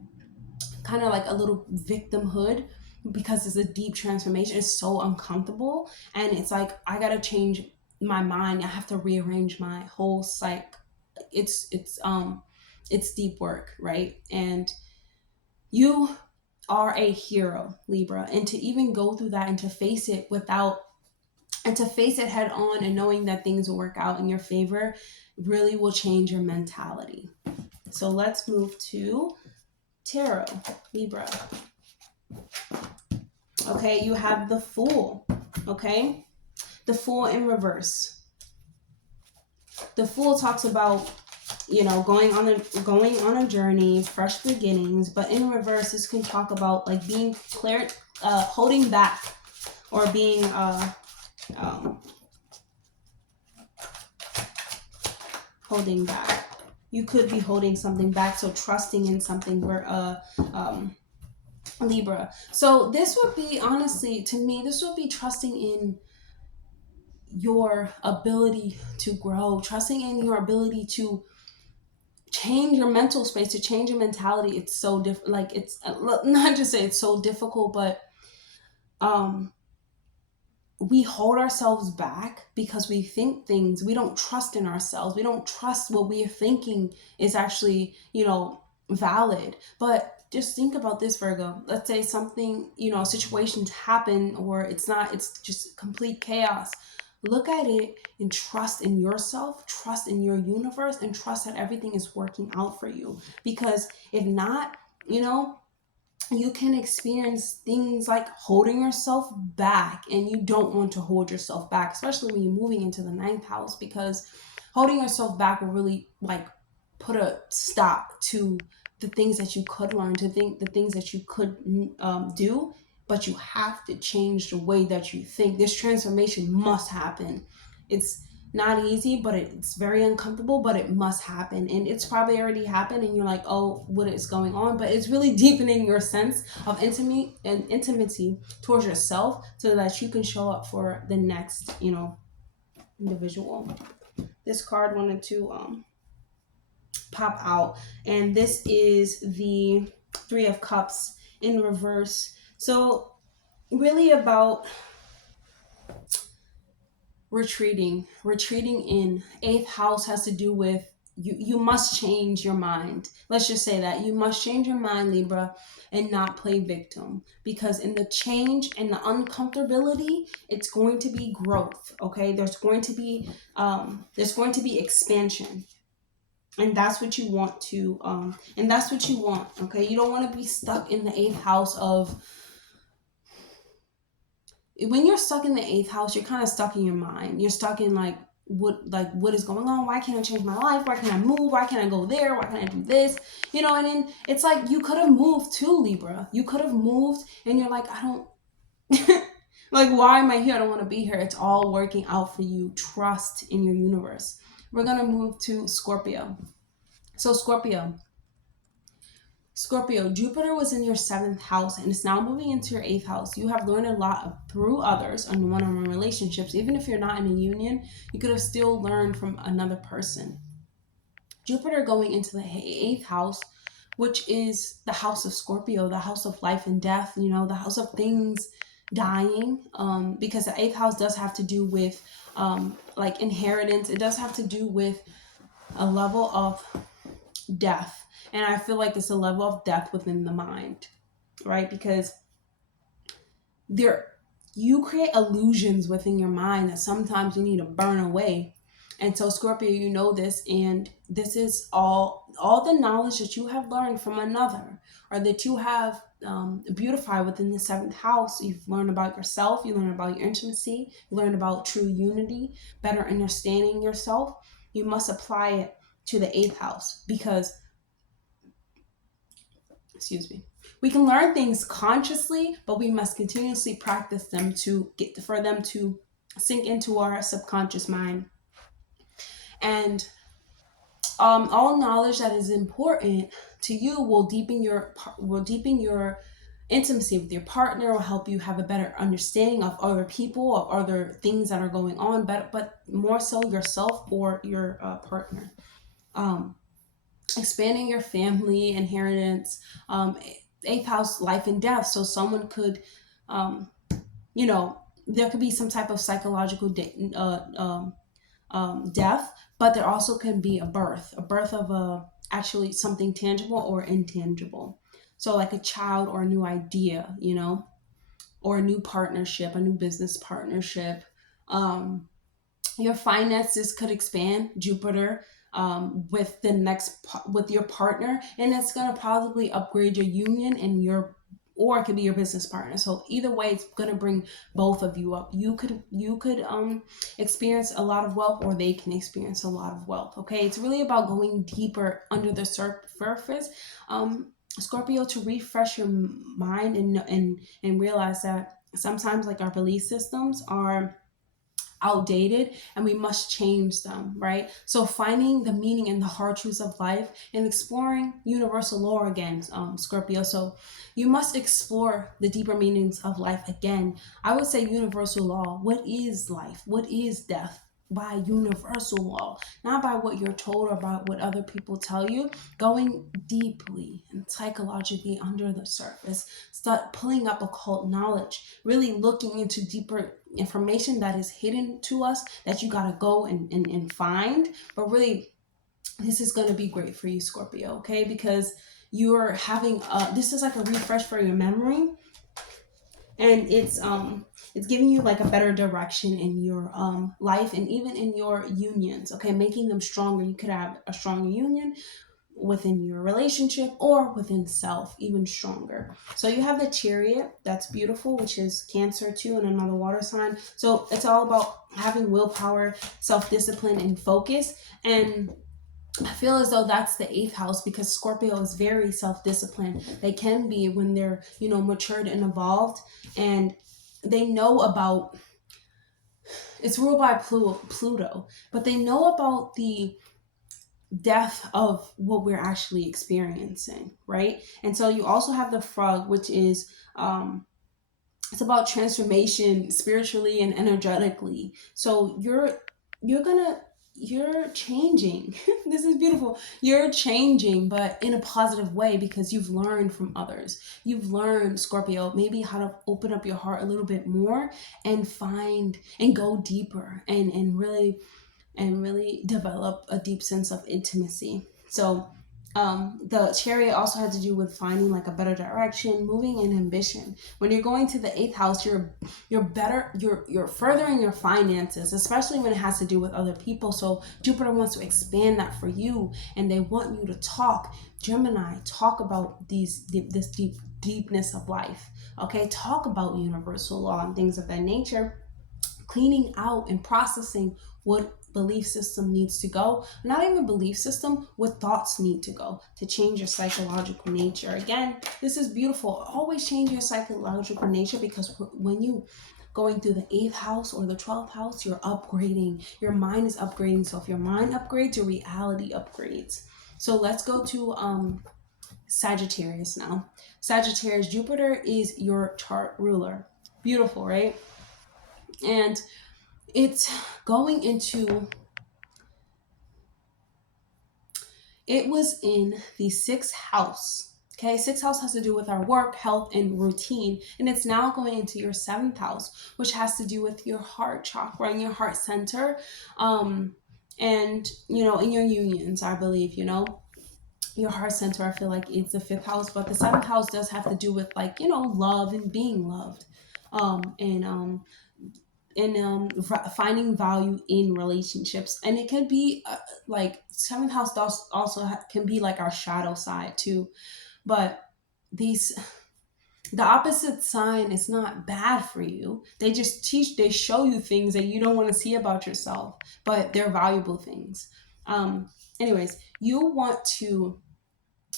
kind of like a little victimhood, because it's a deep transformation. It's so uncomfortable, and it's like, I gotta change my mind. I have to rearrange my whole psyche. It's deep work, right? And you are a hero, Libra, and to even go through that, and to face it head on, and knowing that things will work out in your favor, really will change your mentality. So let's move to tarot, Libra. Okay, you have the Fool. Okay, the Fool in reverse. The Fool talks about, you know, going on a journey, fresh beginnings. But in reverse, this can talk about like being clear, holding back, or being holding back. You could be holding something back, so trusting in something, where Libra. So this would be, honestly, to me, this would be trusting in your ability to grow, trusting in your ability to change your mental space, to change your mentality. It's so different. Like, it's not just say it's so difficult, but we hold ourselves back because we think things, we don't trust in ourselves. We don't trust what we are thinking is actually, you know, valid. But just think about this, Virgo. Let's say something, you know, situations happen, or it's just complete chaos. Look at it and trust in yourself, trust in your universe, and trust that everything is working out for you. Because if not, you know, you can experience things like holding yourself back, and you don't want to hold yourself back, especially when you're moving into the 9th house, because holding yourself back will really like put a stop to the things that you could learn, the things that you could do. But you have to change the way that you think. This transformation must happen. It's not easy, but it's very uncomfortable, but it must happen. And it's probably already happened and you're like, oh, what is going on? But it's really deepening your sense of intimacy towards yourself so that you can show up for the next, individual. This card wanted to pop out, and this is the Three of Cups in reverse. So really about retreating in. Eighth house has to do with you must change your mind. Let's just say that you must change your mind, Libra, and not play victim, because in the change and the uncomfortability, it's going to be growth. Okay, there's going to be expansion, and that's what you want to okay. You don't want to be stuck in the eighth house of, when you're stuck in the eighth house, you're kind of stuck in your mind. You're stuck in what is going on? Why can't I change my life? Why can't I move? Why can't I go there? Why can't I do this? And then it's like you could have moved too, Libra. You could have moved and you're like, I don't like, why am I here? I don't want to be here. It's all working out for you. Trust in your universe. We're going to move to Scorpio. So Scorpio, Jupiter was in your 7th house and it's now moving into your 8th house. You have learned a lot through others on one-on-one relationships. Even if you're not in a union, you could have still learned from another person. Jupiter going into the 8th house, which is the house of Scorpio, the house of life and death, the house of things dying, because the 8th house does have to do with like inheritance. It does have to do with a level of death. And I feel like it's a level of death within the mind, right? Because you create illusions within your mind that sometimes you need to burn away. And so Scorpio, you know this, and this is all the knowledge that you have learned from another, or that you have beautified within the 7th house. You've learned about yourself, you learned about your intimacy, you learned about true unity, better understanding yourself. You must apply it to the 8th house, because we can learn things consciously, but we must continuously practice them for them to sink into our subconscious mind. And all knowledge that is important to you will deepen your intimacy with your partner, will help you have a better understanding of other people, of other things that are going on, but more so yourself or your partner. Expanding your family, inheritance, 8th house, life and death. So someone could, there could be some type of psychological death, but there also can be a birth of actually something tangible or intangible. So like a child or a new idea, or a new partnership, a new business partnership. Your finances could expand, Jupiter, with your partner, and it's going to probably upgrade your union or it could be your business partner. So either way, it's going to bring both of you up. You could experience a lot of wealth, or they can experience a lot of wealth. Okay, it's really about going deeper under the surface, Scorpio, to refresh your mind and realize that sometimes, like, our belief systems are outdated and we must change them, right? So finding the meaning and the hard truths of life and exploring universal law again, Scorpio. So you must explore the deeper meanings of life again. I would say universal law. What is life? What is death? By universal law, not by what you're told or by what other people tell you. Going deeply and psychologically under the surface, start pulling up occult knowledge, really looking into deeper information that is hidden to us, that you gotta go and find. But really, this is going to be great for you, Scorpio, okay? Because you're having this is like a refresh for your memory, and it's giving you like a better direction in your life and even in your unions, okay? Making them stronger. You could have a stronger union within your relationship or within self, even stronger. So you have the Chariot, that's beautiful, which is Cancer too, and another water sign. So it's all about having willpower, self-discipline, and focus. And I feel as though that's the 8th house, because Scorpio is very self-disciplined. They can be when they're, matured and evolved, and they know about it's ruled by Pluto, but they know about the depth of what we're actually experiencing, right? And so you also have the frog, which is it's about transformation spiritually and energetically. So you're changing. This is beautiful. You're changing, but in a positive way, because you've learned from others. You've learned, Scorpio, maybe how to open up your heart a little bit more and find and go deeper and really develop a deep sense of intimacy. So the chariot also had to do with finding like a better direction, moving in ambition. When you're going to the eighth house, you're furthering your finances, especially when it has to do with other people. So Jupiter wants to expand that for you, and they want you to talk. Gemini, talk about this deepness of life. Okay, talk about universal law and things of that nature, cleaning out and processing what belief system needs to go. Not even belief system, what thoughts need to go to change your psychological nature. Again, this is beautiful. Always change your psychological nature, because when you going through the 8th house or the 12th house, you're upgrading. Your mind is upgrading. So if your mind upgrades, your reality upgrades. So let's go to Sagittarius now. Sagittarius, Jupiter is your chart ruler. Beautiful, right? And it's going into, it was in the 6th house. Okay, 6th house has to do with our work, health, and routine. And it's now going into your 7th house, which has to do with your heart chakra and your heart center. And, you know, in your unions, I believe, you know, your heart center, I feel like it's the 5th house, but the 7th house does have to do with, like, you know, love and being loved. Finding value in relationships. And it can be like 7th house also can be like our shadow side too. But the opposite sign is not bad for you. They show you things that you don't want to see about yourself, but they're valuable things. Anyways, you want to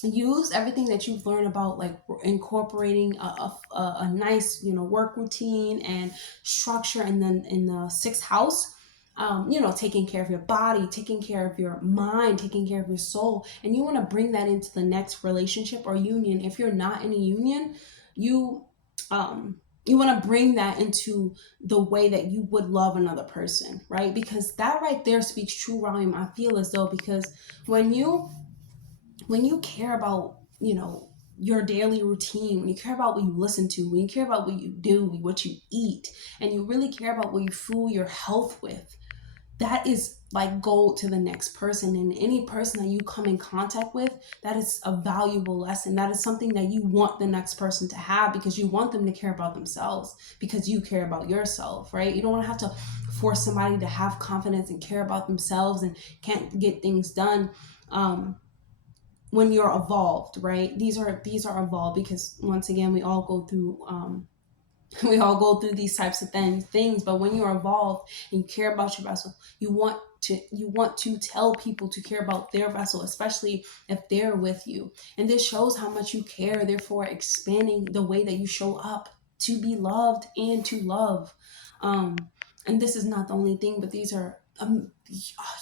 use everything that you've learned about, like incorporating a nice, you know, work routine and structure, and then in the 6th house, you know, taking care of your body, taking care of your mind, taking care of your soul, and you want to bring that into the next relationship or union. If you're not in a union, you want to bring that into the way that you would love another person, right? Because that right there speaks true volume, I feel as though, because when you care about, you know, your daily routine, when you care about what you listen to, when you care about what you do, what you eat, and you really care about what you fuel your health with, that is like gold to the next person. And any person that you come in contact with, that is a valuable lesson. That is something that you want the next person to have, because you want them to care about themselves, because you care about yourself, right? You don't want to have to force somebody to have confidence and care about themselves and can't get things done. When you're evolved, right? These are evolved, because once again, we all go through these types of things. But when you're evolved and you care about your vessel, you want to tell people to care about their vessel, especially if they're with you. And this shows how much you care, therefore expanding the way that you show up to be loved and to love. And this is not the only thing, but these are a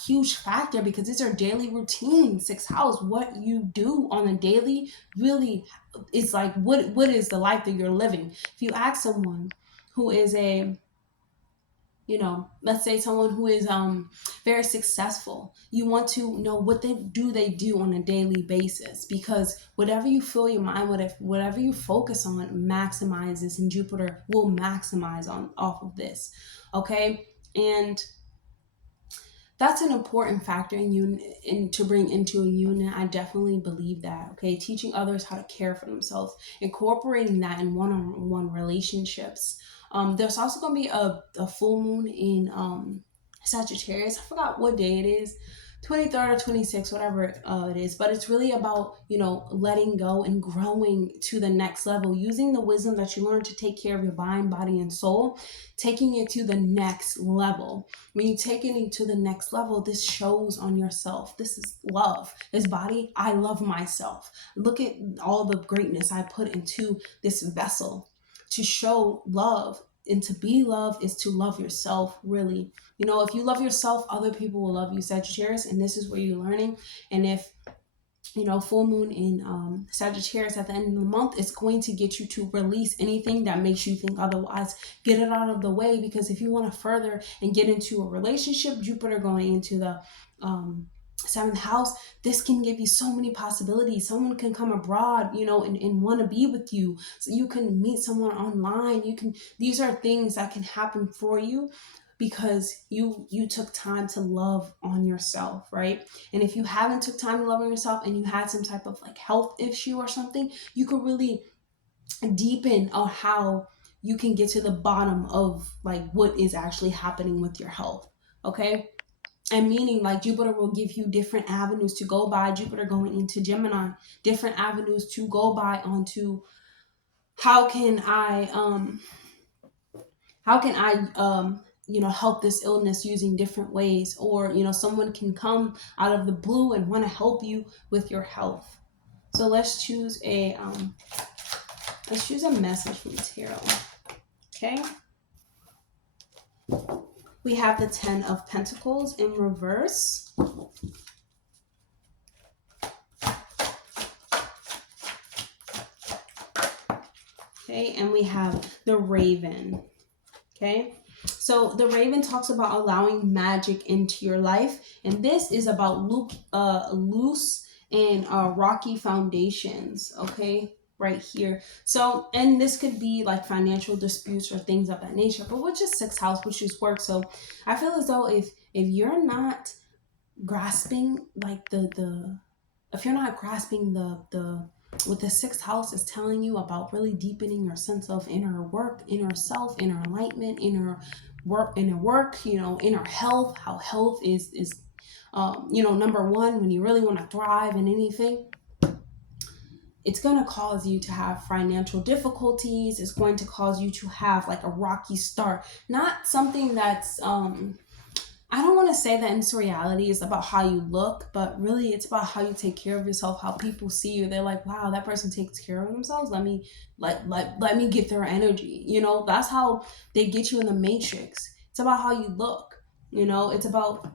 huge factor, because these are daily routines. 6th house, what you do on a daily, really is like, what is the life that you're living? If you ask someone who is you know, let's say someone who is very successful, you want to know what they do on a daily basis, because whatever you fill your mind with, whatever you focus on maximizes, and Jupiter will maximize off of this. Okay, and that's an important factor in to bring into a union. I definitely believe that. Okay, teaching others how to care for themselves, incorporating that in one-on-one relationships. There's also going to be a full moon in Sagittarius. I forgot what day it is, 23rd or 26th, whatever it is. But it's really about, you know, letting go and growing to the next level, using the wisdom that you learned to take care of your mind, body, and soul, taking it to the next level. When you take it to the next level, this shows on yourself. This is love. This body, I love myself. Look at all the greatness I put into this vessel to show love and to be loved is to love yourself, really. You know, if you love yourself, other people will love you, Sagittarius, and this is where you're learning. And if, you know, full moon in Sagittarius at the end of the month, it's going to get you to release anything that makes you think otherwise. Get it out of the way, because if you want to further and get into a relationship, Jupiter going into the seventh house, this can give you so many possibilities. Someone can come abroad, you know, and want to be with you. So you can meet someone online. These are things that can happen for you because you took time to love on yourself, right? And if you haven't took time to love on yourself and you had some type of like health issue or something, you could really deepen on how you can get to the bottom of like what is actually happening with your health. Okay. And meaning like Jupiter will give you different avenues to go by. Jupiter going into Gemini, different avenues to go by onto how can I you know, help this illness using different ways. Or, you know, someone can come out of the blue and want to help you with your health. So let's choose a message from tarot. Okay. We have the 10 of Pentacles in reverse. Okay, and we have the Raven. Okay, so the Raven talks about allowing magic into your life, and this is about loose and rocky foundations. Okay, right here. So, and this could be like financial disputes or things of that nature, but which is sixth house, which is work. So I feel as though if you're not grasping like if you're not grasping the what the sixth house is telling you about really deepening your sense of inner work, inner self, inner enlightenment, inner work, you know, inner health, how health is you know, number one, when you really want to thrive in anything, it's going to cause you to have financial difficulties. It's going to cause you to have like a rocky start. Not something that's, I don't want to say that in reality is about how you look, but really it's about how you take care of yourself, how people see you. They're like, wow, that person takes care of themselves. Let me get their energy. You know, that's how they get you in the matrix. It's about how you look. You know, it's about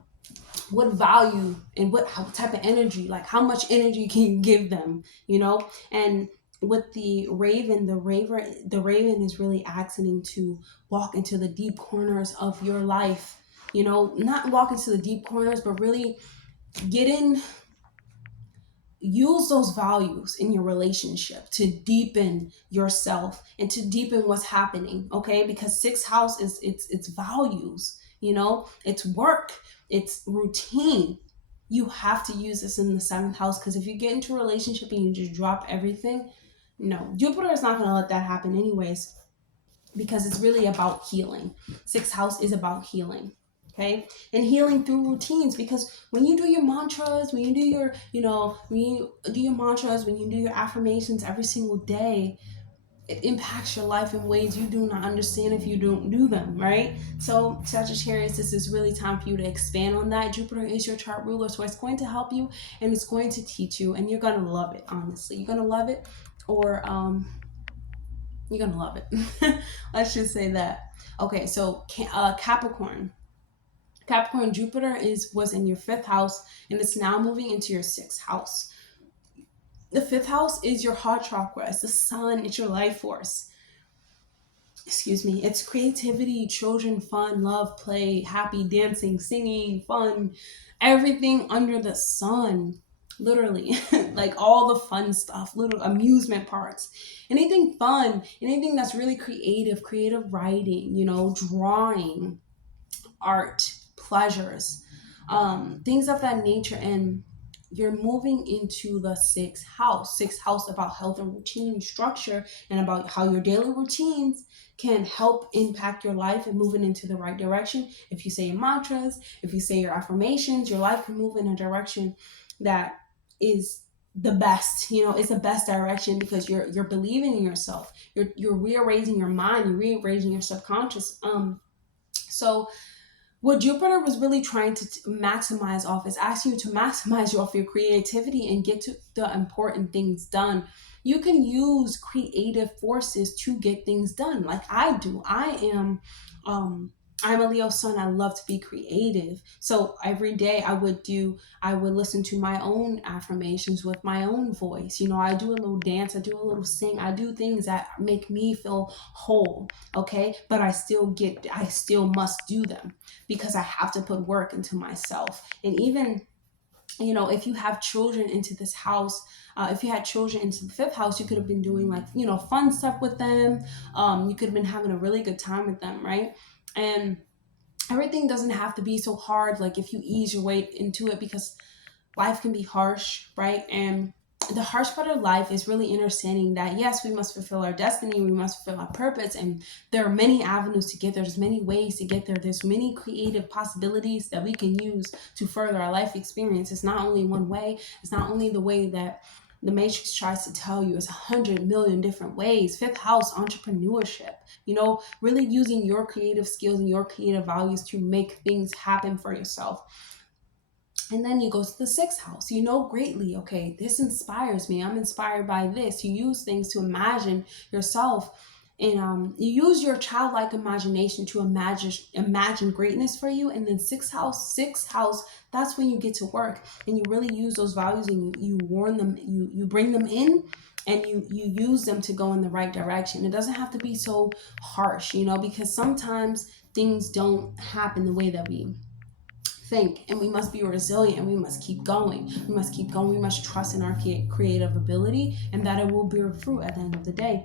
what value and what type of energy, like how much energy can you give them, you know? And with the Raven is really asking to walk into the deep corners of your life, you know, not walk into the deep corners, but really use those values in your relationship to deepen yourself and to deepen what's happening. Okay. Because sixth house is it's values, you know, it's work, it's routine. You have to use this in the seventh house, because if you get into a relationship and you just drop everything, no, Jupiter is not going to let that happen anyways, because it's really about healing. Sixth house is about healing. Okay, and healing through routines, because when you do your mantras, when you do your, when you do your mantras, when you do your affirmations every single day, it impacts your life in ways you do not understand if you don't do them, right? So Sagittarius, this is really time for you to expand on that. Jupiter is your chart ruler, so it's going to help you and it's going to teach you, and you're going to love it, honestly. You're going to love it, or you're going to love it. Let's just say that. Okay, so Capricorn, Jupiter was in your fifth house, and it's now moving into your sixth house. The fifth house is your heart chakra. It's the sun. It's your life force. Excuse me. It's creativity, children, fun, love, play, happy, dancing, singing, fun, everything under the sun. Literally, like all the fun stuff, little amusement parks, anything fun, anything that's really creative writing, drawing, art, pleasures, things of that nature. And you're moving into the sixth house about health and routine structure, and about how your daily routines can help impact your life and move it into the right direction. If you say your mantras, if you say your affirmations, your life can move in a direction that is the best, it's the best direction, because you're believing in yourself. You're rearranging your mind, you're rearranging your subconscious. So what Jupiter was really trying to maximize off is asking you to maximize off your creativity and get to the important things done. You can use creative forces to get things done, like I do. I'm a Leo sun. I love to be creative. So every day I would listen to my own affirmations with my own voice. You know, I do a little dance, I do a little sing, I do things that make me feel whole. Okay. But I still must do them because I have to put work into myself. And even, you know, if you have children into this house, if you had children into the fifth house, you could have been doing, like, you know, fun stuff with them. You could have been having a really good time with them, right? And everything doesn't have to be so hard, like if you ease your way into it, because life can be harsh, right? And the harsh part of life is really understanding that, yes, we must fulfill our destiny, we must fulfill our purpose, and there are many avenues to get there. There's many ways to get there. There's many creative possibilities that we can use to further our life experience. It's not only one way. It's not only the way that the Matrix tries to tell you. It's 100 million different ways. Fifth house, entrepreneurship, you know, really using your creative skills and your creative values to make things happen for yourself. And then you go to the sixth house. You know greatly, okay, this inspires me. I'm inspired by this. You use things to imagine yourself. And you use your childlike imagination to imagine greatness for you. And then sixth house, that's when you get to work and you really use those values, and you warn them, you bring them in, and you use them to go in the right direction. It doesn't have to be so harsh, you know, because sometimes things don't happen the way that we think, and we must be resilient, and we must keep going. We must trust in our creative ability, and that it will bear fruit at the end of the day,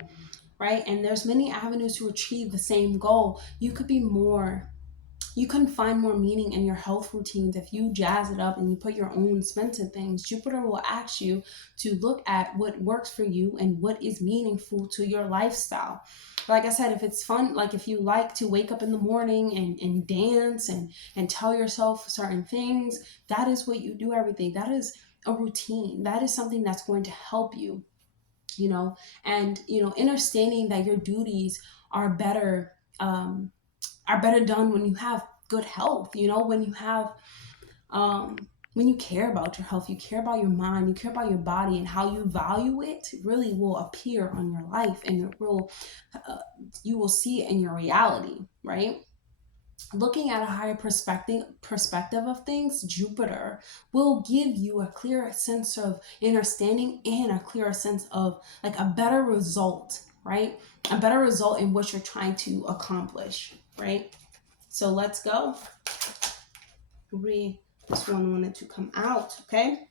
right? And there's many avenues to achieve the same goal. You can find more meaning in your health routines if you jazz it up and you put your own spin to things. Jupiter will ask you to look at what works for you and what is meaningful to your lifestyle. Like I said, if it's fun, like if you like to wake up in the morning and dance and tell yourself certain things, that is what you do every day. That is a routine. That is something that's going to help you, you know, and, you know, understanding that your duties are better done when you have good health, you know, when you care about your health, you care about your mind, you care about your body, and how you value it really will appear on your life, and it will, you will see it in your reality, right? Looking at a higher perspective of things, Jupiter will give you a clearer sense of understanding and a clearer sense of like a better result, right? A better result in what you're trying to accomplish, right? So let's go. This one wanted to come out, okay?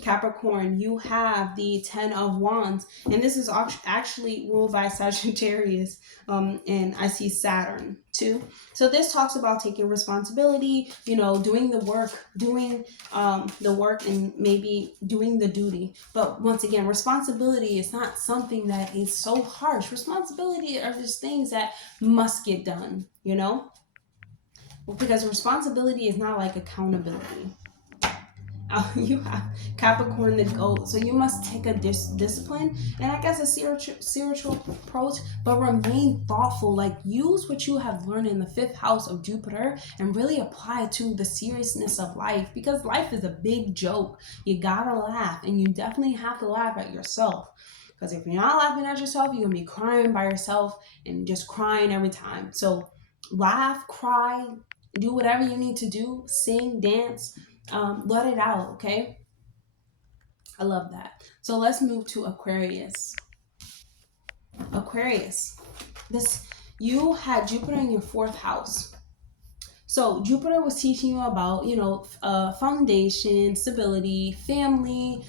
Capricorn, you have the 10 of Wands, and this is actually ruled by Sagittarius, and I see Saturn too. So this talks about taking responsibility, you know, doing the work and maybe doing the duty. But once again, responsibility is not something that is so harsh. Responsibility are just things that must get done, you know, because responsibility is not like accountability. You have Capricorn, the goat, so you must take a discipline and I guess a spiritual approach, but remain thoughtful. Like, use what you have learned in the fifth house of Jupiter and really apply it to the seriousness of life, because life is a big joke. You gotta laugh, and you definitely have to laugh at yourself, because if you're not laughing at yourself, you're gonna be crying by yourself and just crying every time. So laugh, cry, do whatever you need to do, sing, dance, let it out, okay? I love that. So let's move to Aquarius. Aquarius, you had Jupiter in your fourth house. So Jupiter was teaching you about, you know, foundation, stability, family,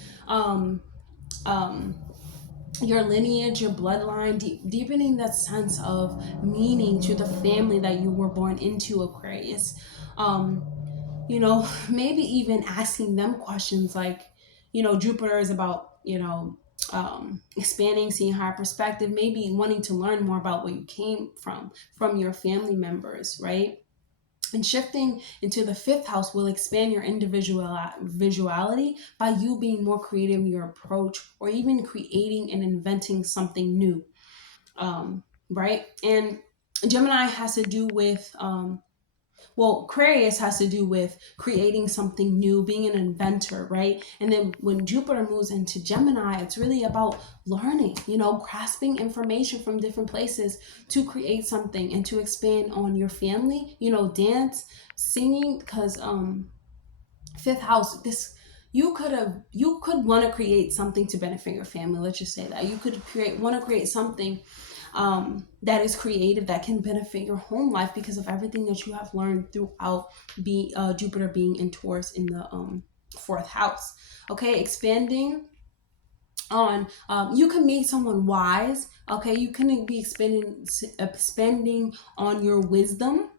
your lineage, your bloodline, deepening that sense of meaning to the family that you were born into, Aquarius. You know, maybe even asking them questions like, you know, Jupiter is about, you know, expanding, seeing higher perspective, maybe wanting to learn more about where you came from your family members, right? And shifting into the fifth house will expand your individuality by you being more creative in your approach, or even creating and inventing something new, right? And Gemini has to do with Well, Aquarius has to do with creating something new, being an inventor, right? And then when Jupiter moves into Gemini, it's really about learning, grasping information from different places to create something and to expand on your family, dance, singing, because fifth house, this you could want to create something to benefit your family. Let's just say that you could want to create something that is creative, that can benefit your home life because of everything that you have learned throughout Jupiter being in Taurus in the fourth house. Okay, expanding on you can meet someone wise. Okay, you can be expanding on your wisdom,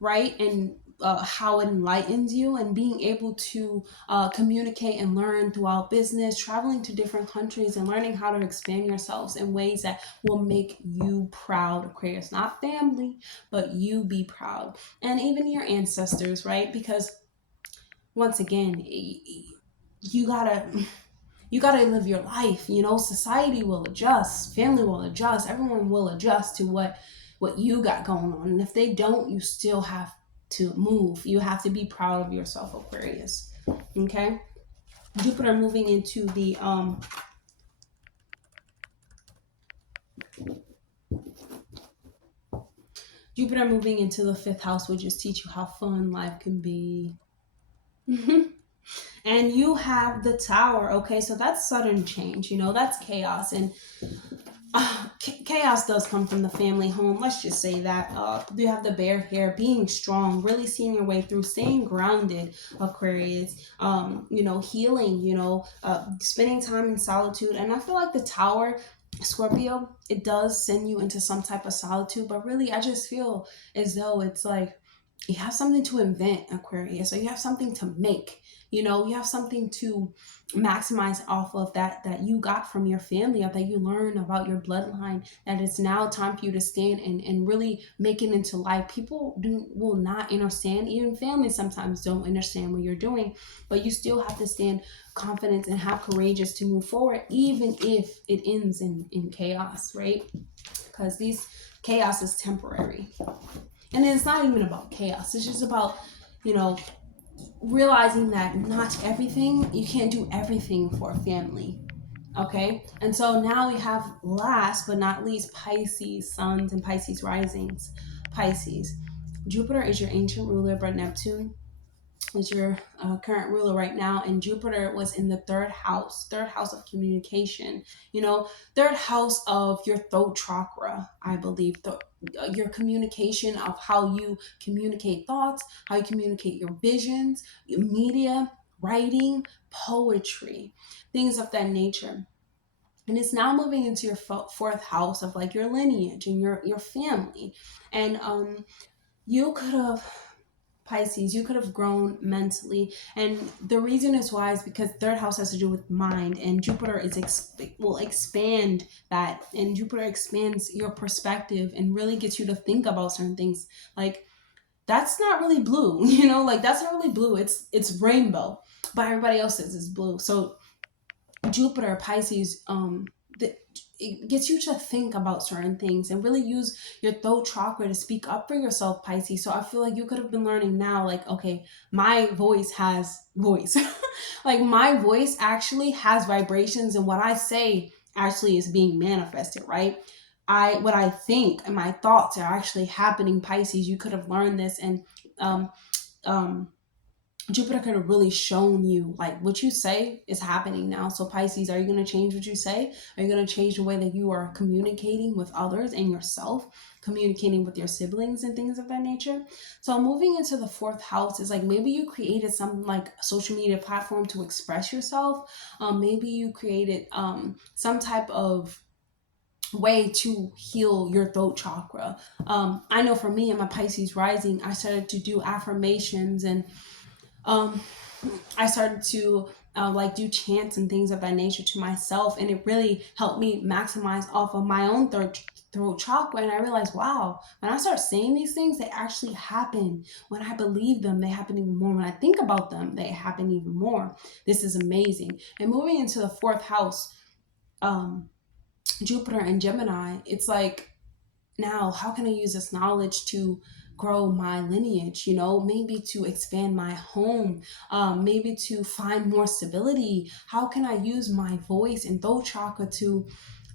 right? And how it enlightens you, and being able to communicate and learn throughout business, traveling to different countries and learning how to expand yourselves in ways that will make you proud. Aquarius, not family, but you be proud, and even your ancestors, right? Because once again, you gotta live your life. Society will adjust, family will adjust, everyone will adjust to what you got going on. And if they don't, you still have to move. You have to be proud of yourself, Aquarius. Okay, Jupiter moving into the fifth house will just teach you how fun life can be. And you have the Tower. Okay, so that's sudden change, that's chaos. And chaos does come from the family home. Let's just say that. You have the bear here, being strong, really seeing your way through, staying grounded, Aquarius. Healing, spending time in solitude. And I feel like the Tower, Scorpio, it does send you into some type of solitude, but really I just feel as though it's like you have something to invent, Aquarius, or you have something to make. You have something to maximize off of that you got from your family, or that you learn about your bloodline, that it's now time for you to stand and really make it into life. People will not understand, even family sometimes don't understand what you're doing, but you still have to stand confident and have courageous to move forward, even if it ends in chaos, right? Because these chaos is temporary. And it's not even about chaos. It's just about, realizing that not everything, you can't do everything for a family. Okay. And so now we have, last but not least, Pisces suns and Pisces risings. Pisces, Jupiter is your ancient ruler, but Neptune is your current ruler right now. And Jupiter was in the third house of communication, third house of your throat chakra, I believe. Your communication of how you communicate thoughts, how you communicate your visions, your media, writing, poetry, things of that nature. And it's now moving into your fourth house of like your lineage and your family. And you could have, Pisces, you could have grown mentally. And the reason is why is because third house has to do with mind, and Jupiter will expand that. And Jupiter expands your perspective and really gets you to think about certain things. Like, that's not really blue, like that's not really blue. It's rainbow, but everybody else says it's blue. So Jupiter, Pisces, it gets you to think about certain things and really use your throat chakra to speak up for yourself, Pisces. So I feel like you could have been learning now, like, okay, my voice has voice. Like, my voice actually has vibrations, and what I say actually is being manifested, right? What I think and my thoughts are actually happening, Pisces. You could have learned this. And Jupiter could have really shown you, like, what you say is happening now. So Pisces, are you going to change what you say? Are you going to change the way that you are communicating with others and yourself, communicating with your siblings and things of that nature? So moving into the fourth house is like, maybe you created some like social media platform to express yourself. Maybe you created some type of way to heal your throat chakra. I know for me and my Pisces rising, I started to do affirmations, and I started to like do chants and things of that nature to myself, and it really helped me maximize off of my own throat chakra. And I realized, wow, when I start saying these things, they actually happen. When I believe them, they happen even more. When I think about them, they happen even more. This is amazing. And moving into the fourth house, Jupiter and Gemini, it's like, now how can I use this knowledge to grow my lineage, maybe to expand my home, maybe to find more stability. How can I use my voice and throat chakra to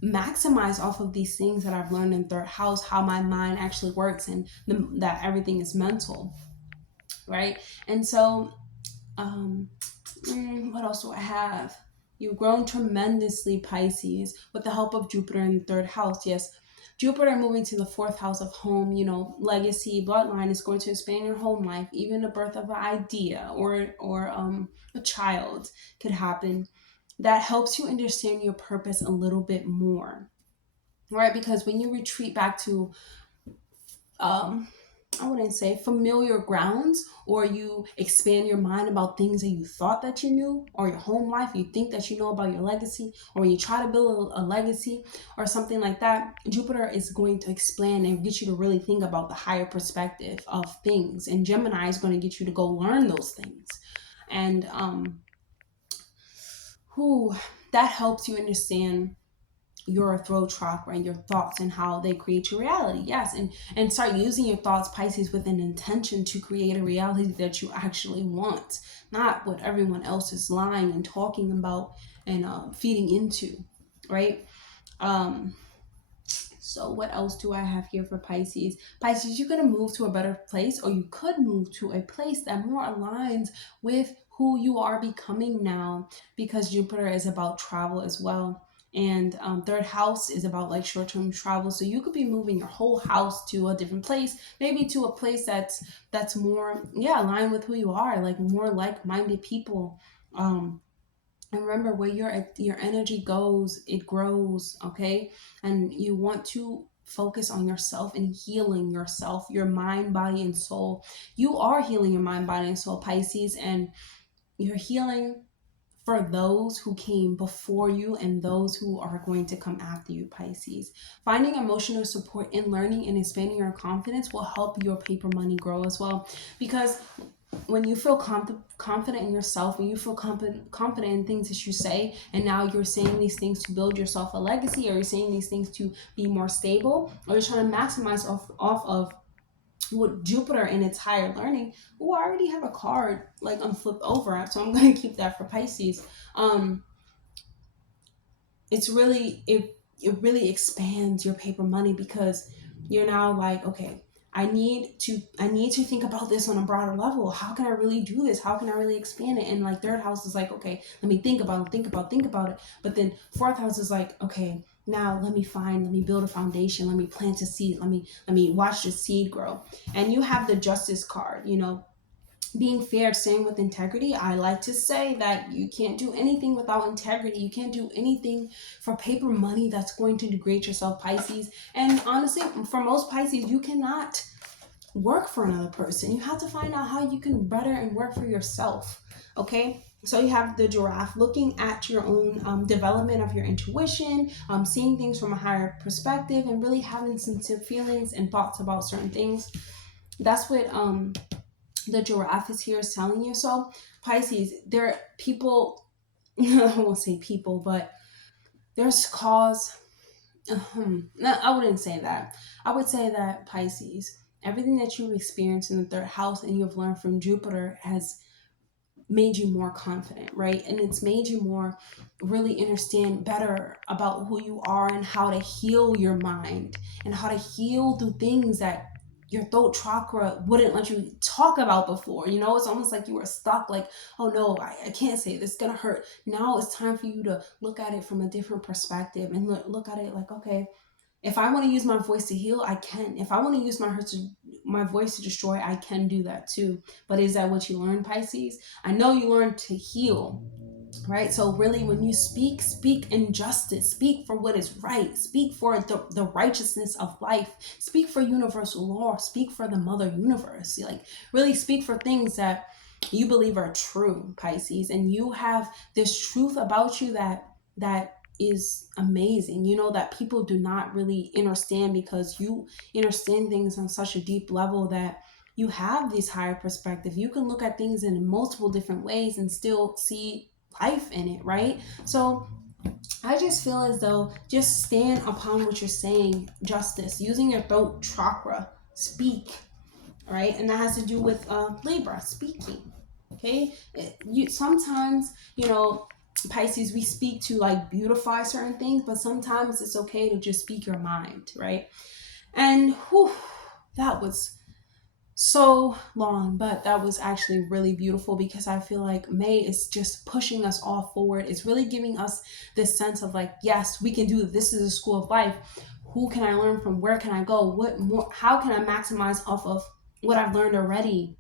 maximize off of these things that I've learned in third house, how my mind actually works, and that everything is mental, right? And so, what else do I have? You've grown tremendously, Pisces, with the help of Jupiter in the third house. Yes, Jupiter moving to the fourth house of home, legacy, bloodline is going to expand your home life. Even the birth of an idea or a child could happen. That helps you understand your purpose a little bit more, right? Because when you retreat back to I wouldn't say familiar grounds, or you expand your mind about things that you thought that you knew, or your home life, you think that you know about your legacy, or you try to build a legacy or something like that, Jupiter is going to expand and get you to really think about the higher perspective of things. And Gemini is going to get you to go learn those things. And that helps you understand your throat chakra and your thoughts and how they create your reality. Yes, and start using your thoughts, Pisces, with an intention to create a reality that you actually want, not what everyone else is lying and talking about and feeding into, right? So what else do I have here for Pisces? Pisces, you're going to move to a better place, or you could move to a place that more aligns with who you are becoming now, because Jupiter is about travel as well. And third house is about like short-term travel. So you could be moving your whole house to a different place, maybe to a place that's more, aligned with who you are, like more like-minded people. And remember, where your energy goes, it grows, okay? And you want to focus on yourself and healing yourself, your mind, body, and soul. You are healing your mind, body, and soul, Pisces, and you're healing for those who came before you and those who are going to come after you, Pisces. Finding emotional support in learning and expanding your confidence will help your paper money grow as well. Because when you feel confident in yourself, when you feel confident in things that you say, and now you're saying these things to build yourself a legacy, or you're saying these things to be more stable, or you're trying to maximize off of with Jupiter in its higher learning. Oh, I already have a card like flipped over, so I'm going to keep that for Pisces. It's really, it really expands your paper money, because you're now like, okay, I need to think about this on a broader level. How can I really do this? How can I really expand it? And like third house is like, okay, let me think about it. But then fourth house is like, okay, now let me build a foundation. Let me plant a seed. Let me watch the seed grow. And you have the Justice card, being fair, staying with integrity. I like to say that you can't do anything without integrity. You can't do anything for paper money that's going to degrade yourself, Pisces. And honestly, for most Pisces, you cannot work for another person. You have to find out how you can better and work for yourself. Okay? So you have the Giraffe, looking at your own development of your intuition, seeing things from a higher perspective, and really having sincere feelings and thoughts about certain things. That's what the Giraffe is here is telling you. So Pisces, there are people, I won't say people, but there's cause. No, I wouldn't say that. I would say that Pisces, everything that you've experienced in the third house and you've learned from Jupiter has made you more confident, right? And it's made you more really understand better about who you are and how to heal your mind and how to heal through things that your throat chakra wouldn't let you talk about before. It's almost like you were stuck, like, oh no, I can't say this, it's gonna hurt. Now it's time for you to look at it from a different perspective and look at it like, okay, if I want to use my voice to heal, I can. If I want to use my voice to destroy, I can do that too. But is that what you learned, Pisces? I know you learned to heal, right? So really, when you speak in justice, speak for what is right, speak for the righteousness of life, speak for universal law, speak for the mother universe. Like, really speak for things that you believe are true, Pisces. And you have this truth about you that is amazing, that people do not really understand, because you understand things on such a deep level that you have this higher perspective. You can look at things in multiple different ways and still see life in it, right? So I just feel as though just stand upon what you're saying, justice, using your throat chakra, speak, right? And that has to do with Libra, speaking. Okay, sometimes, you know, Pisces, we speak to like beautify certain things, but sometimes it's okay to just speak your mind, right? And whew, that was so long, but that was actually really beautiful, because I feel like May is just pushing us all forward. It's really giving us this sense of like, yes, we can do this. This is a school of life. Who can I learn from? Where can I go? What more? How can I maximize off of what I've learned already?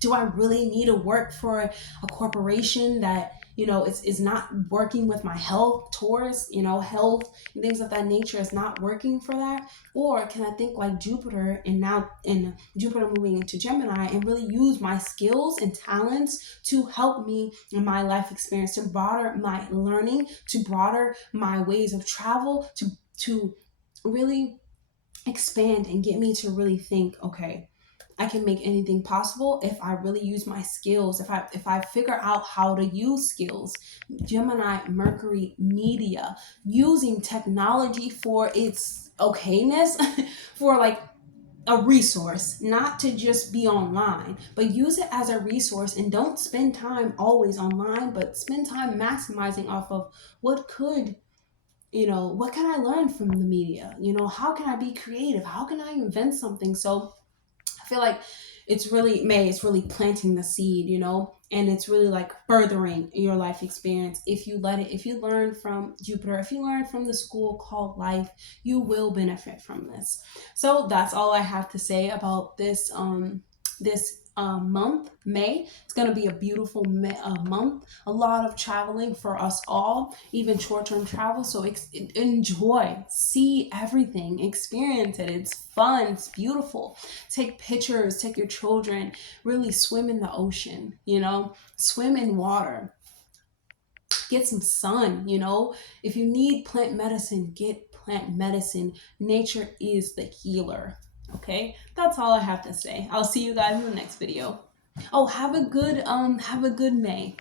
Do I really need to work for a corporation that, you know, is not working with my health? Taurus, you know, health and things of that nature is not working for that. Or can I think like Jupiter, and now in Jupiter moving into Gemini, and really use my skills and talents to help me in my life experience, to broader my learning, to broader my ways of travel, to really expand and get me to really think, okay, I can make anything possible if I really use my skills. If I figure out how to use skills. Gemini, Mercury, media, using technology for its okayness, for like a resource, not to just be online, but use it as a resource, and don't spend time always online, but spend time maximizing off of what could, you know, what can I learn from the media? You know, how can I be creative? How can I invent something? So I feel like it's really May, it's really planting the seed, you know, and it's really like furthering your life experience. If you let it, if you learn from Jupiter, if you learn from the school called life, you will benefit from this. So that's all I have to say about this month, May. It's going to be a beautiful month, a lot of traveling for us all, even short-term travel. So enjoy, see everything, experience it. It's fun, it's beautiful. Take pictures, take your children, really swim in the ocean, you know, swim in water, get some sun, you know. If you need plant medicine, get plant medicine. Nature is the healer. Okay, that's all I have to say. I'll see you guys in the next video. Oh, have a good May.